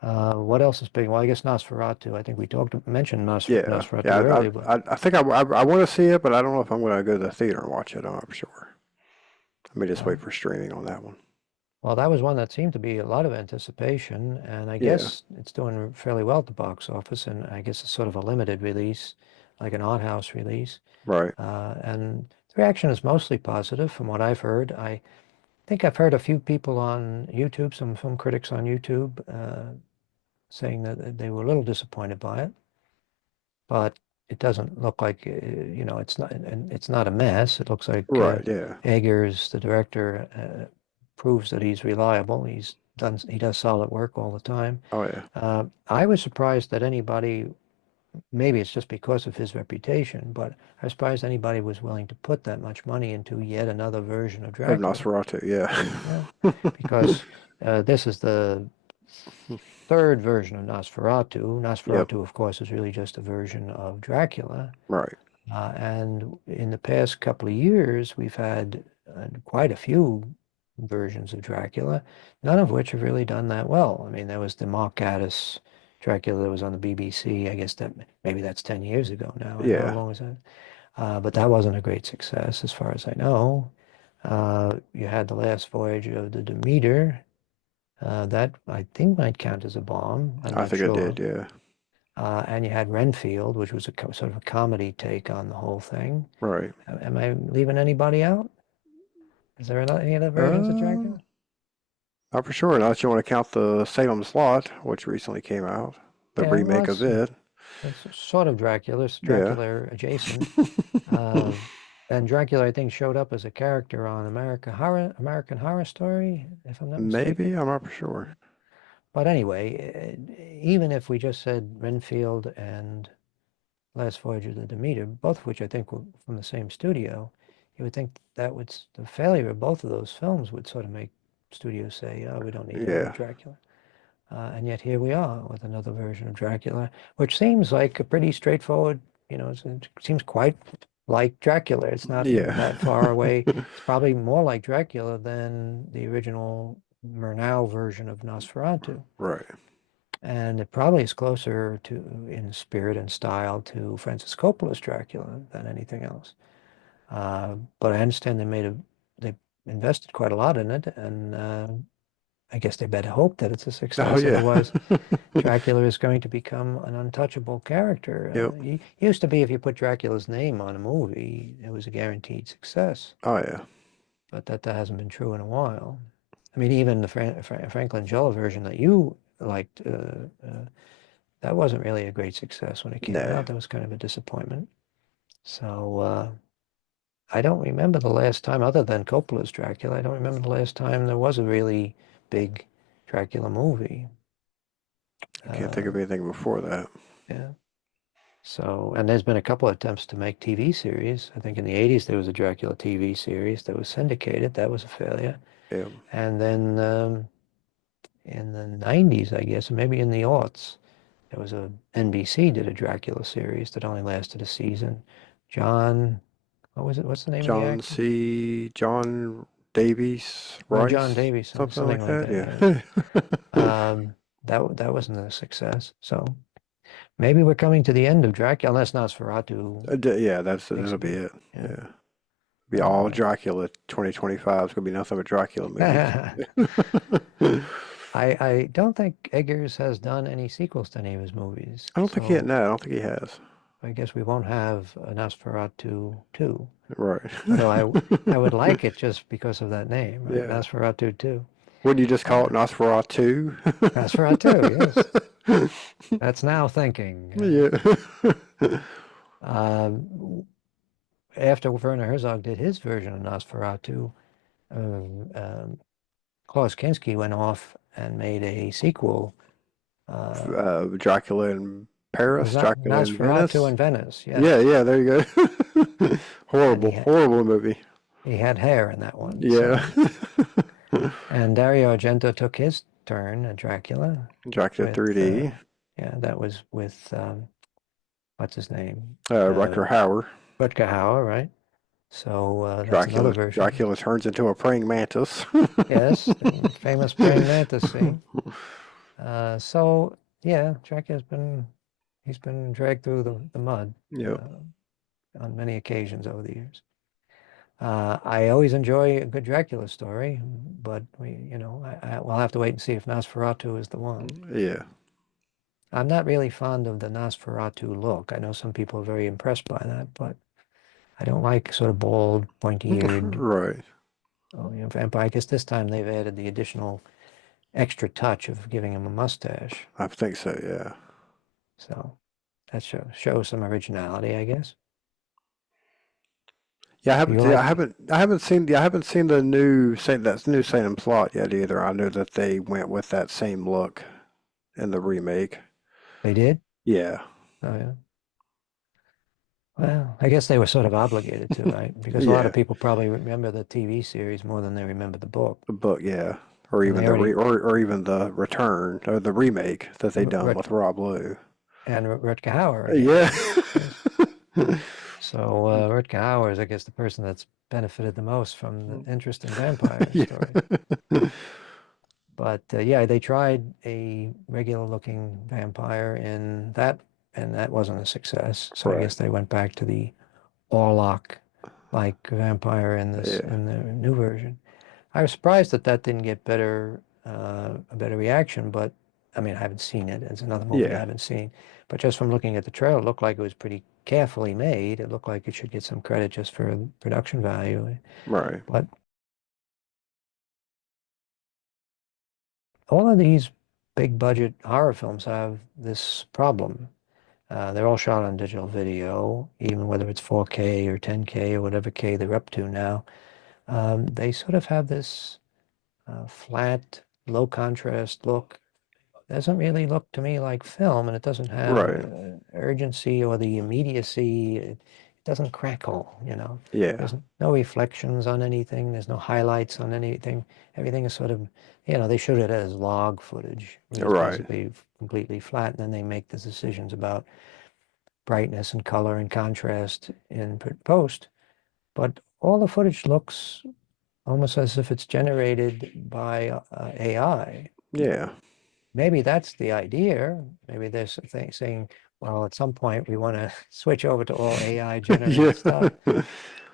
What else is big? Well, I guess Nosferatu. I think we mentioned Yeah. Nosferatu Yeah. earlier, but I think I want to see it, but I don't know if I'm going to go to the theater and watch it. I'm not sure. I may just wait well, for streaming on that one. well, that was one that seemed to be a lot of anticipation, and I Yeah. guess it's doing fairly well at the box office, and I guess it's sort of a limited release, like an art house release. Right. And the reaction is mostly positive from what I've heard. I think I've heard a few people on YouTube, some film critics on YouTube, saying that they were a little disappointed by it, but it doesn't look like, it's not, and it's not a mess. It looks like Right. Yeah. Eggers, the director, proves that he's reliable. He does solid work all the time. Oh yeah. I was surprised that anybody, maybe it's just because of his reputation, but I was surprised anybody was willing to put that much money into yet another version of Of Dracula. Nosferatu. Yeah, Yeah. because this is the third version of Nosferatu. Yep. Nosferatu, of course, is really just a version of Dracula. Right. And in the past couple of years, we've had quite a few versions of Dracula, none of which have really done that well. I mean, there was the Mark Gatiss Dracula that was on the BBC. I guess that maybe that's 10 years ago now. And how Yeah, long was that? But that wasn't a great success, as far as I know. You had The Last Voyage of the Demeter. That I think might count as a bomb. I'm I not think it sure. did. Yeah, And you had Renfield, which was a sort of a comedy take on the whole thing. right. Am I leaving anybody out? Is there any other versions of Um, Dracula? Not for sure. Unless you want to count the Salem's Lot, which recently came out, the Yeah, well, remake of it. that's sort of Dracula. It's Yeah. Dracula adjacent. Uh, and Dracula, I think, showed up as a character on American Horror Story, if I'm not Maybe, mistaken. I'm not for sure. But anyway, even if we just said Renfield and Last Voyage of the Demeter, both of which I think were from the same studio, you would think that would the failure of both of those films would sort of make studios say, "Oh, we don't need another Yeah, Dracula." And yet here we are with another version of Dracula, which seems like a pretty straightforward, it seems quite like Dracula. It's not yeah, that far away. It's probably more like Dracula than the original Murnau version of Nosferatu. right. And it probably is closer to, in spirit and style, to Francis Coppola's Dracula than anything else. But I understand they invested quite a lot in it, and I guess they better hope that it's a Oh, success. yeah. Otherwise, Dracula is going to become an untouchable character. Yep. Used to be if you put Dracula's name on a movie, it was a guaranteed success. Oh, yeah. But that hasn't been true in a while. I mean, even the Frank Langella version that you liked, that wasn't really a great success when it came No. out. That was kind of a disappointment. So I don't remember the last time, other than Coppola's Dracula, I don't remember the last time there was a really big Dracula movie. I can't think Uh, of anything before that. yeah. So, and there's been a couple of attempts to make TV series. I think in the 80s there was a Dracula TV series that was syndicated. That was a failure. Yeah. And then in the 90s, I guess, or maybe in the aughts, there was a NBC did a Dracula series that only lasted a season. John, what was it? What's the name of the actor? John Davies John Rice, Davies, something something like like that. that. Yeah. Yeah. That wasn't a success. So maybe we're coming to the end of Dracula, unless Nosferatu Yeah, makes that'll a be big, it. yeah. Yeah. Be all Uh, Dracula 2025. It's gonna be nothing but Dracula movies. I I don't think Eggers has done any sequels to any of his movies, I don't think he so no, I don't think he has. I guess we won't have a Nosferatu 2. Right. Although I would like it just because of that name, right? Yeah. Nosferatu 2. Wouldn't you just call Uh, it Nosferatu? Nosferatu, yes. That's now thinking. Yeah. Um, after Werner Herzog did his version of Nosferatu, um, um, Klaus Kinski went off and made a sequel. Dracula in It was Paris, not Dracula in Nosferatu Venice. in Venice, Yeah, yes. yeah, there you go. And Horrible, horrible movie. he had hair in that one. Yeah. So, and Dario Argento took his turn at Dracula Dracula with, 3D. yeah, that was with what's his name? Rutger Hauer. Rutger Hauer, right? So that's another version. Dracula turns into a praying mantis. Yes, the famous praying mantis scene. So yeah, he's been dragged through the mud Yep. on many occasions over the years. I always enjoy a good Dracula story, but we'll have to wait and see if Nosferatu is the one. Yeah. I'm not really fond of the Nosferatu look. I know some people are very impressed by that, but I don't like sort of bald, pointy-eared, Right. vampire. I guess this time they've added the additional extra touch of giving him a mustache. I think so, yeah. So that shows some originality, I guess. Yeah, You like, I haven't seen the that new Salem plot yet either. I know that they went with that same look in the remake. they did? Yeah. Oh, yeah. Well, I guess they were sort of obligated to, right? Because a lot Yeah. of people probably remember the TV series more than they remember the book. The book, yeah. Or And even they already, or even the return or the remake that they done Rut, with Rob Lowe. and Rutger Hauer again, Yeah. right? Yes. So Rutger is, I guess, the person that's benefited the most from the interest in vampire Yeah. stories. But yeah, they tried a regular looking vampire in that, and that wasn't a success. So I Right. guess they went back to the Orlok like vampire in this Yeah. in the new version. I was surprised that that didn't get a better reaction, but I mean, I haven't seen it. It's another movie I Yeah. haven't seen. But just from looking at the trailer, it looked like it was pretty carefully made. It looked like it should get some credit just for production value. Right. But all of these big budget horror films have this problem. They're all shot on digital video, even whether it's 4K or 10K or whatever K they're up to now. They sort of have this flat, low contrast look. It doesn't really look to me like film, and it doesn't have Right. urgency or the immediacy. It doesn't crackle, you know. Yeah. There's no reflections on anything. There's no highlights on anything. Everything is sort of, you know, they shoot it as log footage, which is Right. basically completely flat, and then they make the decisions about brightness and color and contrast in post. But all the footage looks almost as if it's generated by AI. Yeah. Maybe that's the idea. Maybe there's a thing saying, well, at some point we want to switch over to all AI Yeah. generated stuff.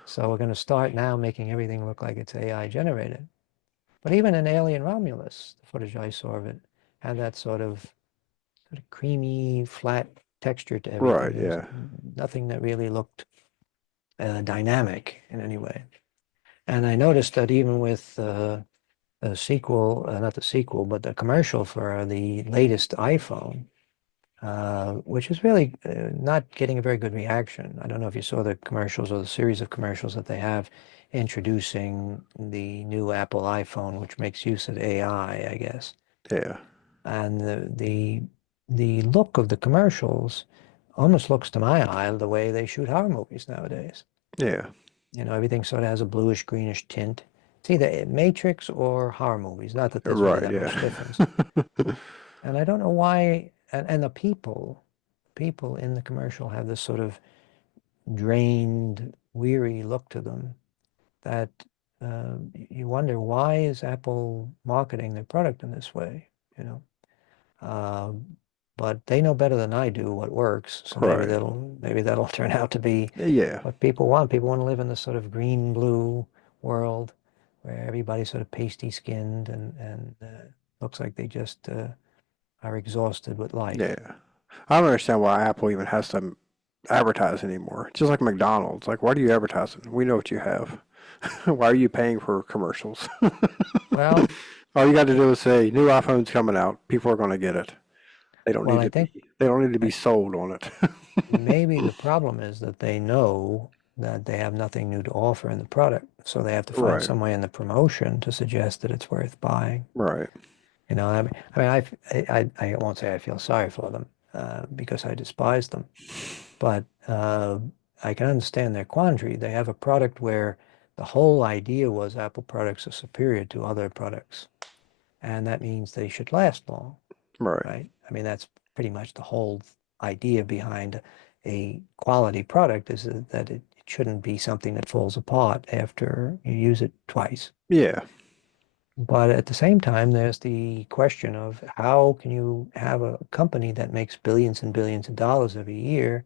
So we're going to start now making everything look like it's AI generated. But even in Alien Romulus, the footage I saw of it had that sort of creamy, flat texture to Right. everything. There was Yeah. nothing that really looked dynamic in any way. And I noticed that even with the sequel, not the sequel, but the commercial for the latest iPhone, which is really not getting a very good reaction. I don't know if you saw the commercials or the series of commercials that they have introducing the new Apple iPhone, which makes use of AI, I guess. Yeah. And the look of the commercials almost looks to my eye the way they shoot horror movies nowadays. Yeah. You know, everything sort of has a bluish greenish tint. It's either Matrix or horror movies. Not that there's really Right. that Yeah. much difference. And I don't know why, and the people in the commercial have this sort of drained, weary look to them that you wonder why is Apple marketing their product in this way, you know? Um, but they know better than I do what works, so Right. maybe that'll turn out to be Yeah. what people want. People want to live in this sort of green blue world where everybody's sort of pasty skinned and looks like they just are exhausted with life. Yeah. I don't understand why Apple even has to advertise anymore. It's just like McDonald's. Like, why do you advertise it? We know what you have. Why are you paying for commercials? Well, All you got to do is say, new iPhone's coming out. People are going to get it. They don't well, need I to think be. They don't need to be I, sold on it. maybe the problem is that they know that they have nothing new to offer in the product, so they have to find Right. some way in the promotion to suggest that it's worth buying. Right. You know, I won't say I feel sorry for them because I despise them, but I can understand their quandary. They have a product where the whole idea was Apple products are superior to other products, and that means they should last long, Right. right? I mean, that's pretty much the whole idea behind a quality product is that it shouldn't be something that falls apart after you use it twice. Yeah. But at the same time, there's the question of how can you have a company that makes billions and billions of dollars every year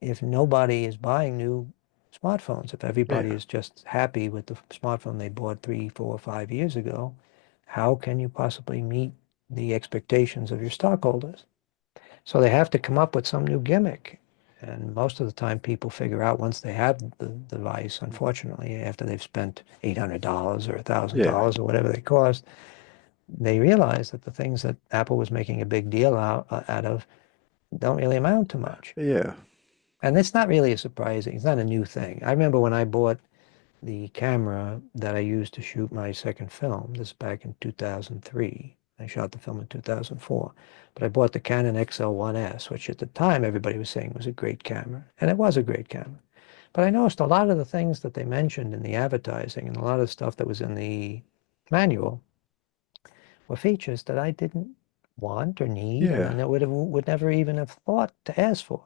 if nobody is buying new smartphones? If everybody Yeah. is just happy with the smartphone they bought 3, 4, 5 years ago, how can you possibly meet the expectations of your stockholders? So they have to come up with some new gimmick. And most of the time, people figure out once they have the device, unfortunately, after they've spent $800 or Yeah. $1,000 or whatever they cost, they realize that the things that Apple was making a big deal out of don't really amount to much. Yeah. And it's not really a surprising, it's not a new thing. I remember when I bought the camera that I used to shoot my second film, this back in 2003. I shot the film in 2004. But I bought the Canon XL1S, which at the time everybody was saying was a great camera. And it was a great camera. But I noticed a lot of the things that they mentioned in the advertising and a lot of the stuff that was in the manual were features that I didn't want or need, and Yeah. I would never even have thought to ask for.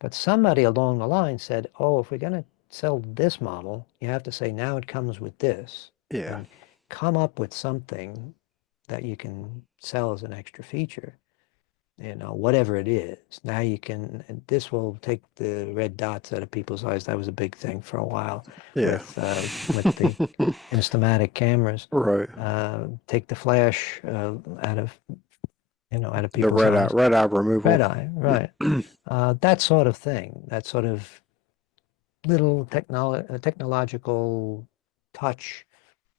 But somebody along the line said, "Oh, if we're going to sell this model, you have to say now it comes with this, Yeah. and come up with something that you can sell as an extra feature, whatever it is. Now you can, and this will take the red dots out of people's eyes. That was a big thing for a while Yeah. with the Instamatic cameras. Right. Take the flash out of The people's eyes. red eye Red removal. eye, right. That sort of thing, that sort of little technological touch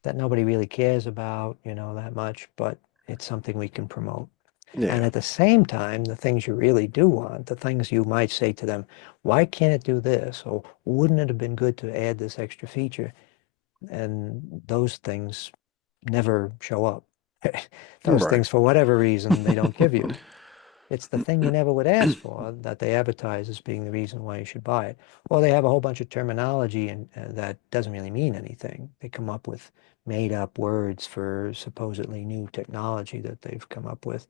that nobody really cares about, that much, but it's something we can promote. And Yeah. at the same time, the things you really do want, the things you might say to them, why can't it do this? Or wouldn't it have been good to add this extra feature? And those things never show up. Those Right. things, for whatever reason, they don't give you. It's the thing you never would ask for that they advertise as being the reason why you should buy it. Or they have a whole bunch of terminology and that doesn't really mean anything. They come up with made up words for supposedly new technology that they've come up with.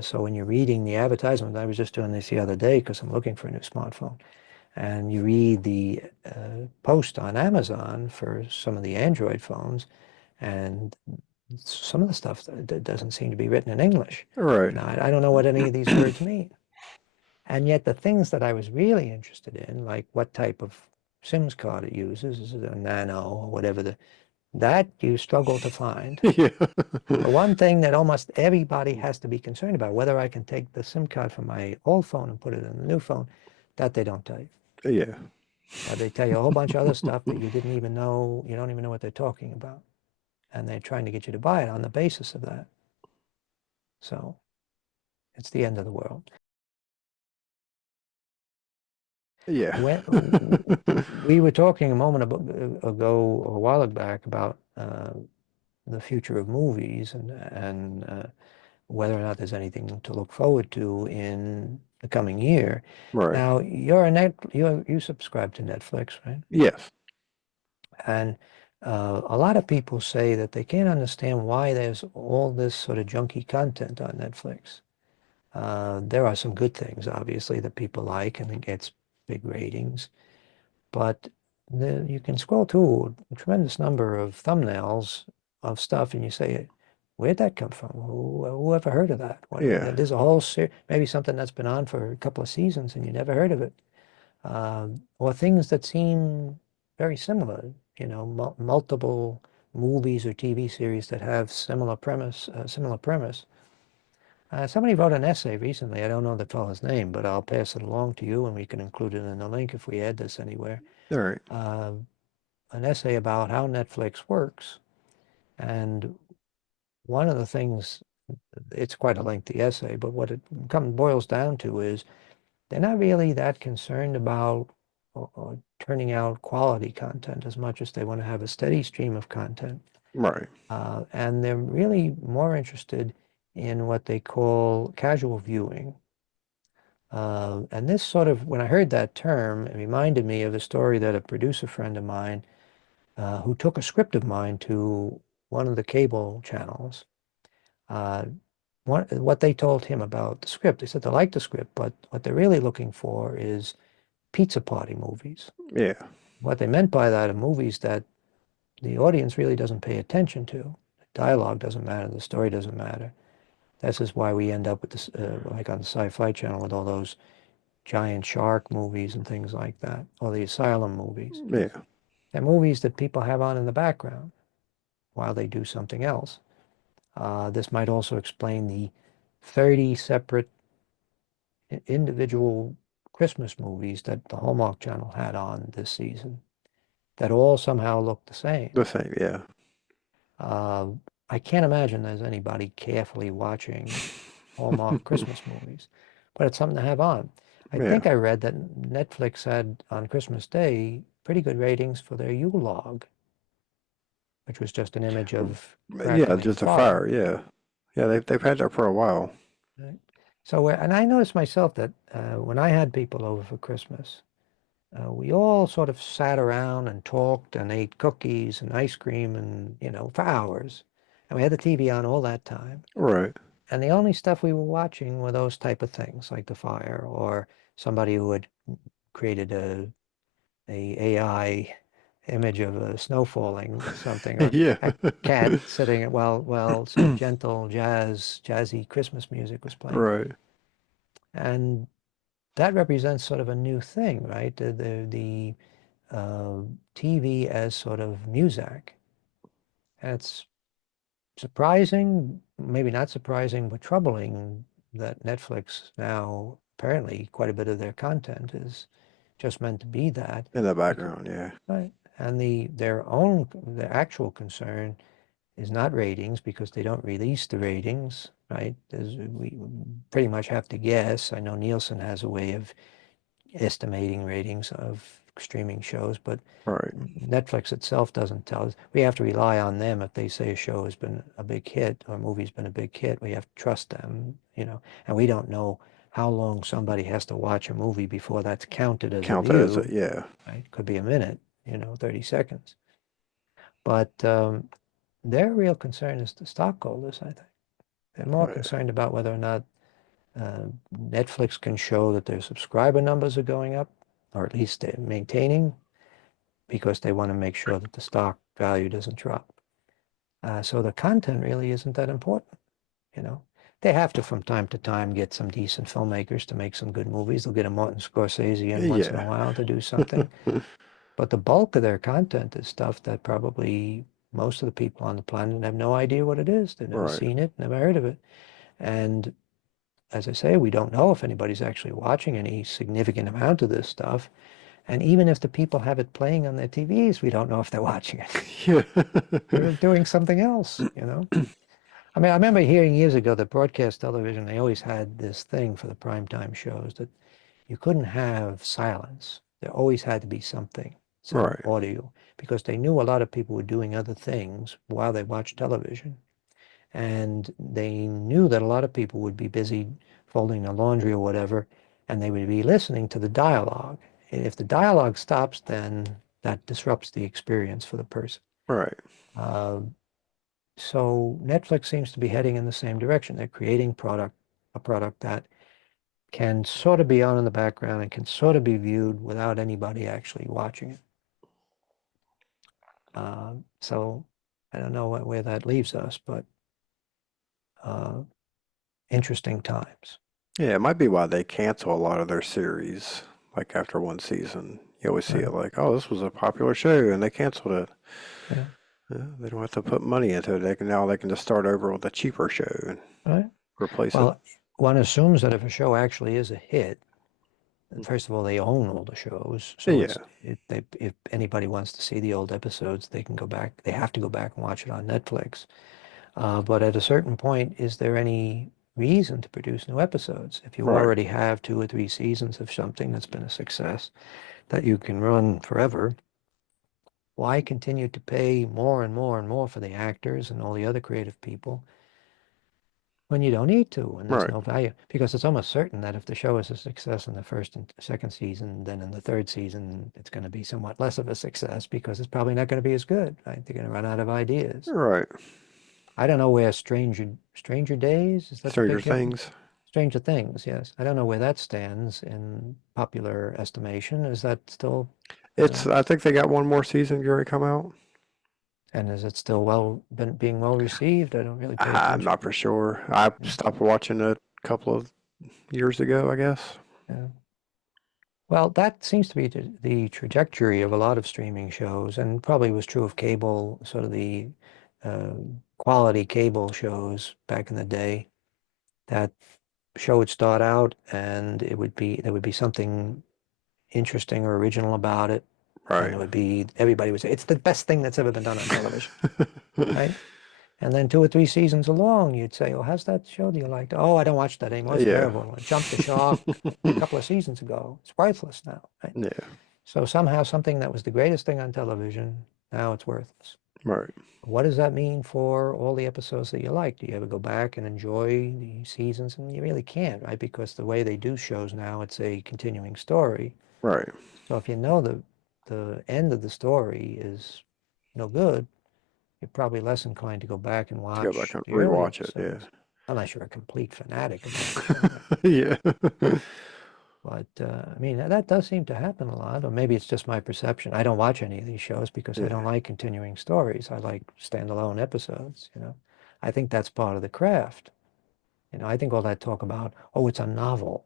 So when you're reading the advertisement, I was just doing this the other day because I'm looking for a new smartphone, and you read the post on Amazon for some of the Android phones, and some of the stuff that doesn't seem to be written in English. Right. Now, I don't know what any of these words mean. And yet the things that I was really interested in, like what type of SIMS card it uses, is it a nano or whatever, that you struggle to find. Yeah. The one thing that almost everybody has to be concerned about, whether I can take the SIM card from my old phone and put it in the new phone, that they don't tell you. Yeah. They tell you a whole bunch of other stuff that you didn't even know, you don't even know what they're talking about. And they're trying to get you to buy it on the basis of that. So it's the end of the world. Yeah. When we were talking a moment ago, or a while back, about the future of movies and whether or not there's anything to look forward to in the coming year. Right. Now, you subscribe to Netflix, right? Yes. And a lot of people say that they can't understand why there's all this sort of junky content on Netflix. There are some good things, obviously, that people like, and it gets big ratings. But you can scroll through a tremendous number of thumbnails of stuff, and you say, "Where'd that come from? Who ever heard of that?" Yeah. There's a whole maybe something that's been on for a couple of seasons, and you never heard of it, or things that seem very similar. Multiple movies or TV series that have similar premise. Somebody wrote an essay recently. I don't know the fellow's name, but I'll pass it along to you, and we can include it in the link if we add this anywhere. All right. uh, an essay about how Netflix works. And one of the things, it's quite a lengthy essay, but what it boils down to is they're not really that concerned about turning out quality content as much as they want to have a steady stream of content. Right. And they're really more interested in what they call casual viewing. And this sort of, when I heard that term, it reminded me of a story that a producer friend of mine who took a script of mine to one of the cable channels. Uh, what they told him about the script, they said they like the script, but what they're really looking for is pizza party movies. Yeah. What they meant by that are movies that the audience really doesn't pay attention to. The dialogue doesn't matter, the story doesn't matter. This is why we end up with this, like on the Sci-Fi Channel, with all those giant shark movies and things like that, or the asylum movies. Yeah. They're movies that people have on in the background while they do something else. This might also explain the 30 separate individual Christmas movies that the Hallmark Channel had on this season that all somehow look the same. The same. Yeah. Uh, I can't imagine there's anybody carefully watching Hallmark Christmas movies, but it's something to have on. I Yeah. think I read that Netflix had on Christmas Day pretty good ratings for their Yule log, which was just an image of Yeah. crackling Just a fire. fire. Yeah. Yeah. They've had that for a while. Right? So, and I noticed myself that when I had people over for Christmas, we all sort of sat around and talked and ate cookies and ice cream and, for hours. And we had the TV on all that time. Right. And the only stuff we were watching were those type of things, like the fire or somebody who had created a AI image of a snow falling or something, or Yeah. a cat sitting while some gentle jazzy Christmas music was playing. Right. And that represents sort of a new thing, right? The TV as sort of music. And it's surprising, maybe not surprising, but troubling that Netflix now apparently quite a bit of their content is just meant to be that. In the Because, background, yeah. right? And their actual concern is not ratings because they don't release the ratings, right? We pretty much have to guess. I know Nielsen has a way of estimating ratings of streaming shows, but Right. Netflix itself doesn't tell us. We have to rely on them if they say a show has been a big hit or a movie's been a big hit. We have to trust them, and we don't know how long somebody has to watch a movie before that's counted as a Count it as a, view, yeah. right? Could be a minute, 30 seconds. But their real concern is the stockholders, I think. They're more Right. concerned about whether or not uh, Netflix can show that their subscriber numbers are going up, or at least they're maintaining, because they want to make sure that the stock value doesn't drop. So the content really isn't that important, you know. They have to, from time to time, get some decent filmmakers to make some good movies. They'll get a Martin Scorsese in once in a Yeah. while to do something. But the bulk of their content is stuff that probably most of the people on the planet have no idea what it is. They've never Right. seen it, never heard of it. And as I say, we don't know if anybody's actually watching any significant amount of this stuff. And even if the people have it playing on their TVs, we don't know if they're watching it. Yeah. They're doing something else. I mean, I remember hearing years ago that broadcast television, they always had this thing for the primetime shows that you couldn't have silence. There always had to be something, some Right. audio, because they knew a lot of people were doing other things while they watched television. And they knew that a lot of people would be busy folding their laundry or whatever, and they would be listening to the dialogue. And if the dialogue stops, then that disrupts the experience for the person. Right. Uh, so Netflix seems to be heading in the same direction. They're creating a product that can sort of be on in the background and can sort of be viewed without anybody actually watching it. So I don't know where that leaves us, but uh, interesting times. Yeah, it might be why they cancel a lot of their series. Like after one season, you always see Right, it like, oh, this was a popular show, and they canceled it. yeah, Yeah, they don't have to put money into it. They can just start over with a cheaper show and right. replace it. Well, one assumes that if a show actually is a hit, first of all, they own all the shows, so Yeah. if anybody wants to see the old episodes, they can go back. They have to go back and watch it on Netflix. But at a certain point, is there any reason to produce new episodes? If you Right. already have 2 or 3 seasons of something that's been a success that you can run forever, why continue to pay more and more and more for the actors and all the other creative people when you don't need to, and there's Right. no value? Because it's almost certain that if the show is a success in the first and second season, then in the third season, it's going to be somewhat less of a success because it's probably not going to be as good, right? They're going to run out of ideas. Right. I don't know where Stranger Days, is that the Stranger big hit? Things. Stranger Things, yes. I don't know where that stands in popular estimation. Is that still, It's. uh, I think they got one more season going to come out. and is it still being well received? I don't really pay I'm attention. not for sure. I Yeah, stopped watching it a couple of years ago, I guess. yeah. Well, that seems to be the trajectory of a lot of streaming shows, and probably was true of cable, sort of the uh, quality cable shows back in the day. That show would start out, and there would be something interesting or original about it, and Right. it would be everybody would say it's the best thing that's ever been done on television, right? And then 2 or 3 seasons along, you'd say, "Oh, how's that show that you liked? Oh, I don't watch that anymore. It's Yeah. terrible. I jumped the shark a couple of seasons ago. It's worthless now." Right? Yeah. So somehow something that was the greatest thing on television, now it's worthless. Right. What does that mean for all the episodes that you like? Do you ever go back and enjoy the seasons? And you really can't, right? Because the way they do shows now, it's a continuing story. Right. So if you know the end of the story is no good, you're probably less inclined to go back and To go back watch and the early rewatch it. Yeah. episodes, unless you're a complete fanatic about the show, right? Yeah. But I mean, that does seem to happen a lot, or maybe it's just my perception. I don't watch any of these shows because I Yeah. don't like continuing stories. I like standalone episodes, you know. I think that's part of the craft. You know, I think all that talk about, oh, it's a novel.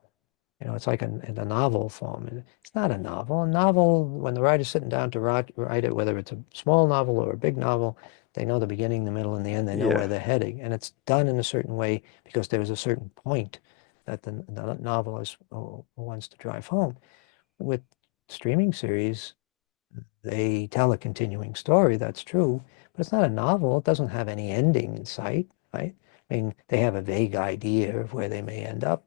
You know, it's like in a novel form. It's not a novel. A novel, when the writer's sitting down to write it, whether it's a small novel or a big novel, they know the beginning, the middle, and the end. They know Yeah. where they're heading. And it's done in a certain way because there is a certain point that the novelist wants to drive home. With streaming series, they tell a continuing story, that's true, but it's not a novel. It doesn't have any ending in sight, right? I mean, they have a vague idea of where they may end up,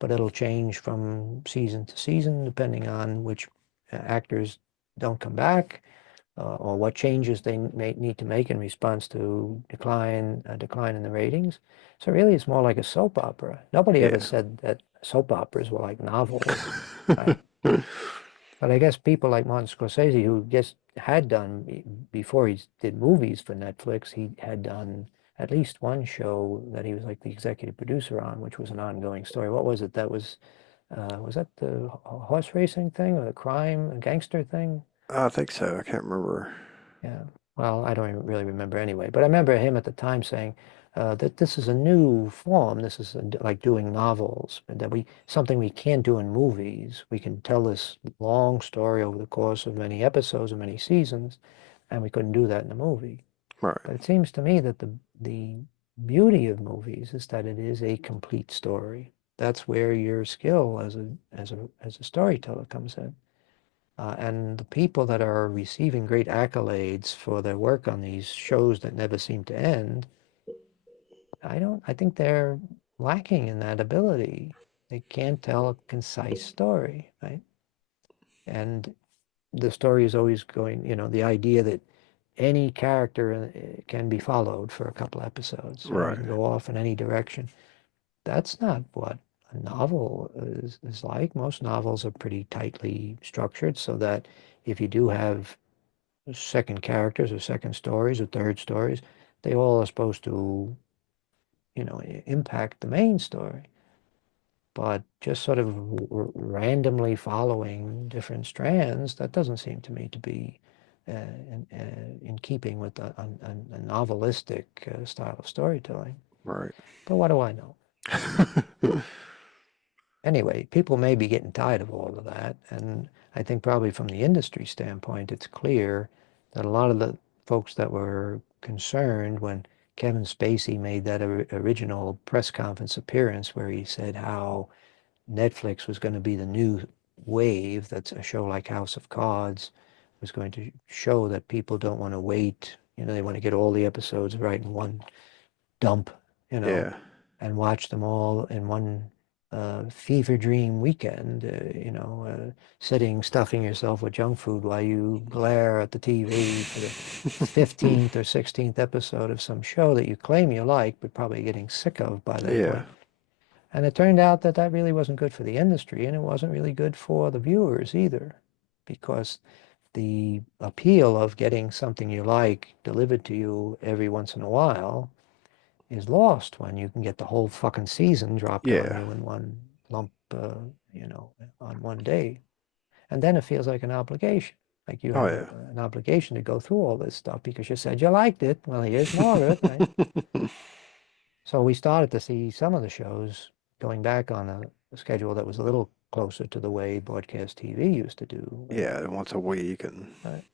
but it'll change from season to season depending on which actors don't come back or what changes they may need to make in response to decline in the ratings. So really, it's more like a soap opera. Nobody ever Yeah. said that soap operas were like novels, right? But I guess people like Martin Scorsese, who just had done, before he did movies for Netflix, he had done at least one show that he was like the executive producer on, which was an ongoing story. What was it? Was that the horse racing thing or the crime, a gangster thing? I think so. I can't remember. Yeah. Well, I don't even really remember anyway, but I remember him at the time saying that this is a new form. This is like doing novels, and that something we can't do in movies. We can tell this long story over the course of many episodes and many seasons, and we couldn't do that in a movie. Right. But it seems to me that the beauty of movies is that it is a complete story. That's where your skill as a storyteller comes in. And the people that are receiving great accolades for their work on these shows that never seem to end, I think they're lacking in that ability. They can't tell a concise story, right? And the story is always going, the idea that any character can be followed for a couple episodes. You Right. can go off in any direction. That's not what a novel is like. Most novels are pretty tightly structured so that if you do have second characters or second stories or third stories, they all are supposed to, impact the main story. But just sort of randomly following different strands, that doesn't seem to me to be in keeping with a novelistic style of storytelling. Right. But what do I know? Anyway, people may be getting tired of all of that, and I think probably from the industry standpoint, it's clear that a lot of the folks that were concerned when Kevin Spacey made that original press conference appearance where he said how Netflix was going to be the new wave, that's a show like House of Cards, was going to show that people don't want to wait. They want to get all the episodes right in one dump, you know, Yeah. and watch them all in one fever dream weekend, sitting, stuffing yourself with junk food while you glare at the TV for the 15th or 16th episode of some show that you claim you like, but probably getting sick of by that Yeah. point. And it turned out that that really wasn't good for the industry, and it wasn't really good for the viewers either, because the appeal of getting something you like delivered to you every once in a while is lost when you can get the whole fucking season dropped on Yeah. you in one lump, on one day. And then it feels like an obligation. Like you Oh have yeah. an obligation to go through all this stuff because you said you liked it. Well, here's more of it, right? So we started to see some of the shows going back on a schedule that was a little closer to the way broadcast TV used to do, Yeah. Once a week and right?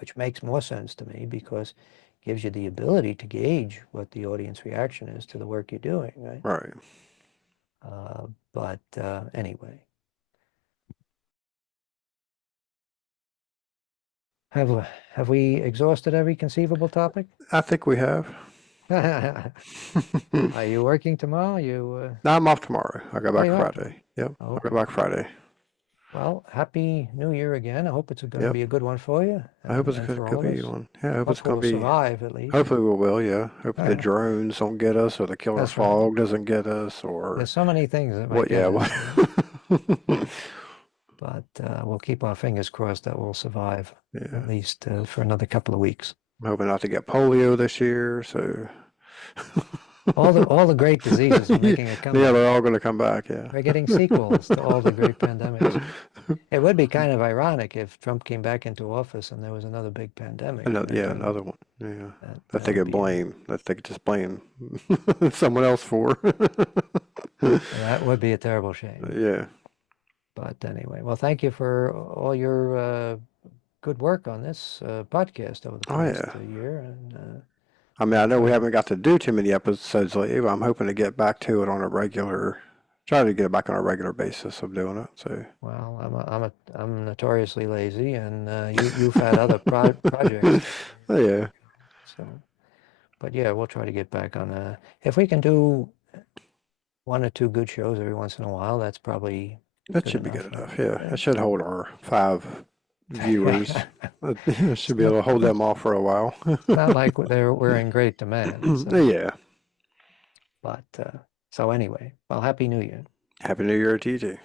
Which makes more sense to me because it gives you the ability to gauge what the audience reaction is to the work you're doing, right? right. But anyway, have we exhausted every conceivable topic? I think we have. Are you working tomorrow? You Now I'm off tomorrow. I go oh, back you are. Friday. Yep. I go Okay. back Friday. Well, happy New Year again. I hope it's going to Yep. be a good one for you I hope it's and for all gonna of be us. one. Yeah. I hope it's Hopefully gonna we'll be. survive at least. Hopefully we will. Yeah. Hopefully the drones don't get us, or the killer That's right. fog doesn't get us, or There's so many things that might what? get Yeah. us, What? but we'll keep our fingers crossed that we'll survive Yeah. at least for another couple of weeks. I'm hoping not to get polio this year. So. all the great diseases are making a Yeah, comeback. they're all going to come back. Yeah. We're getting sequels to all the great pandemics. It would be kind of ironic if Trump came back into office and there was another big pandemic. Another, yeah, another one. Yeah, that That they would could be blame. That they could just blame someone else for. that would be a terrible shame. Yeah. But anyway, well, thank you for all your good work on this podcast over the Oh past yeah. year, and I mean, I know we enjoyed. haven't got to do too many episodes lately, but I'm hoping to get back to it on a regular. Try to get it back on a regular basis of doing it. So. Well, I'm notoriously lazy, and you've had other projects that Oh, you're yeah. working on. So, but yeah, we'll try to get back on. If we can do one or two good shows every once in a while, that's probably That good should be enough, good I enough. think. Yeah, it should hold our 5 viewers. It should be able to hold them off for a while. It's not like we're in great demand. So, Yeah. but so anyway, well, Happy New Year. Happy New Year to you too.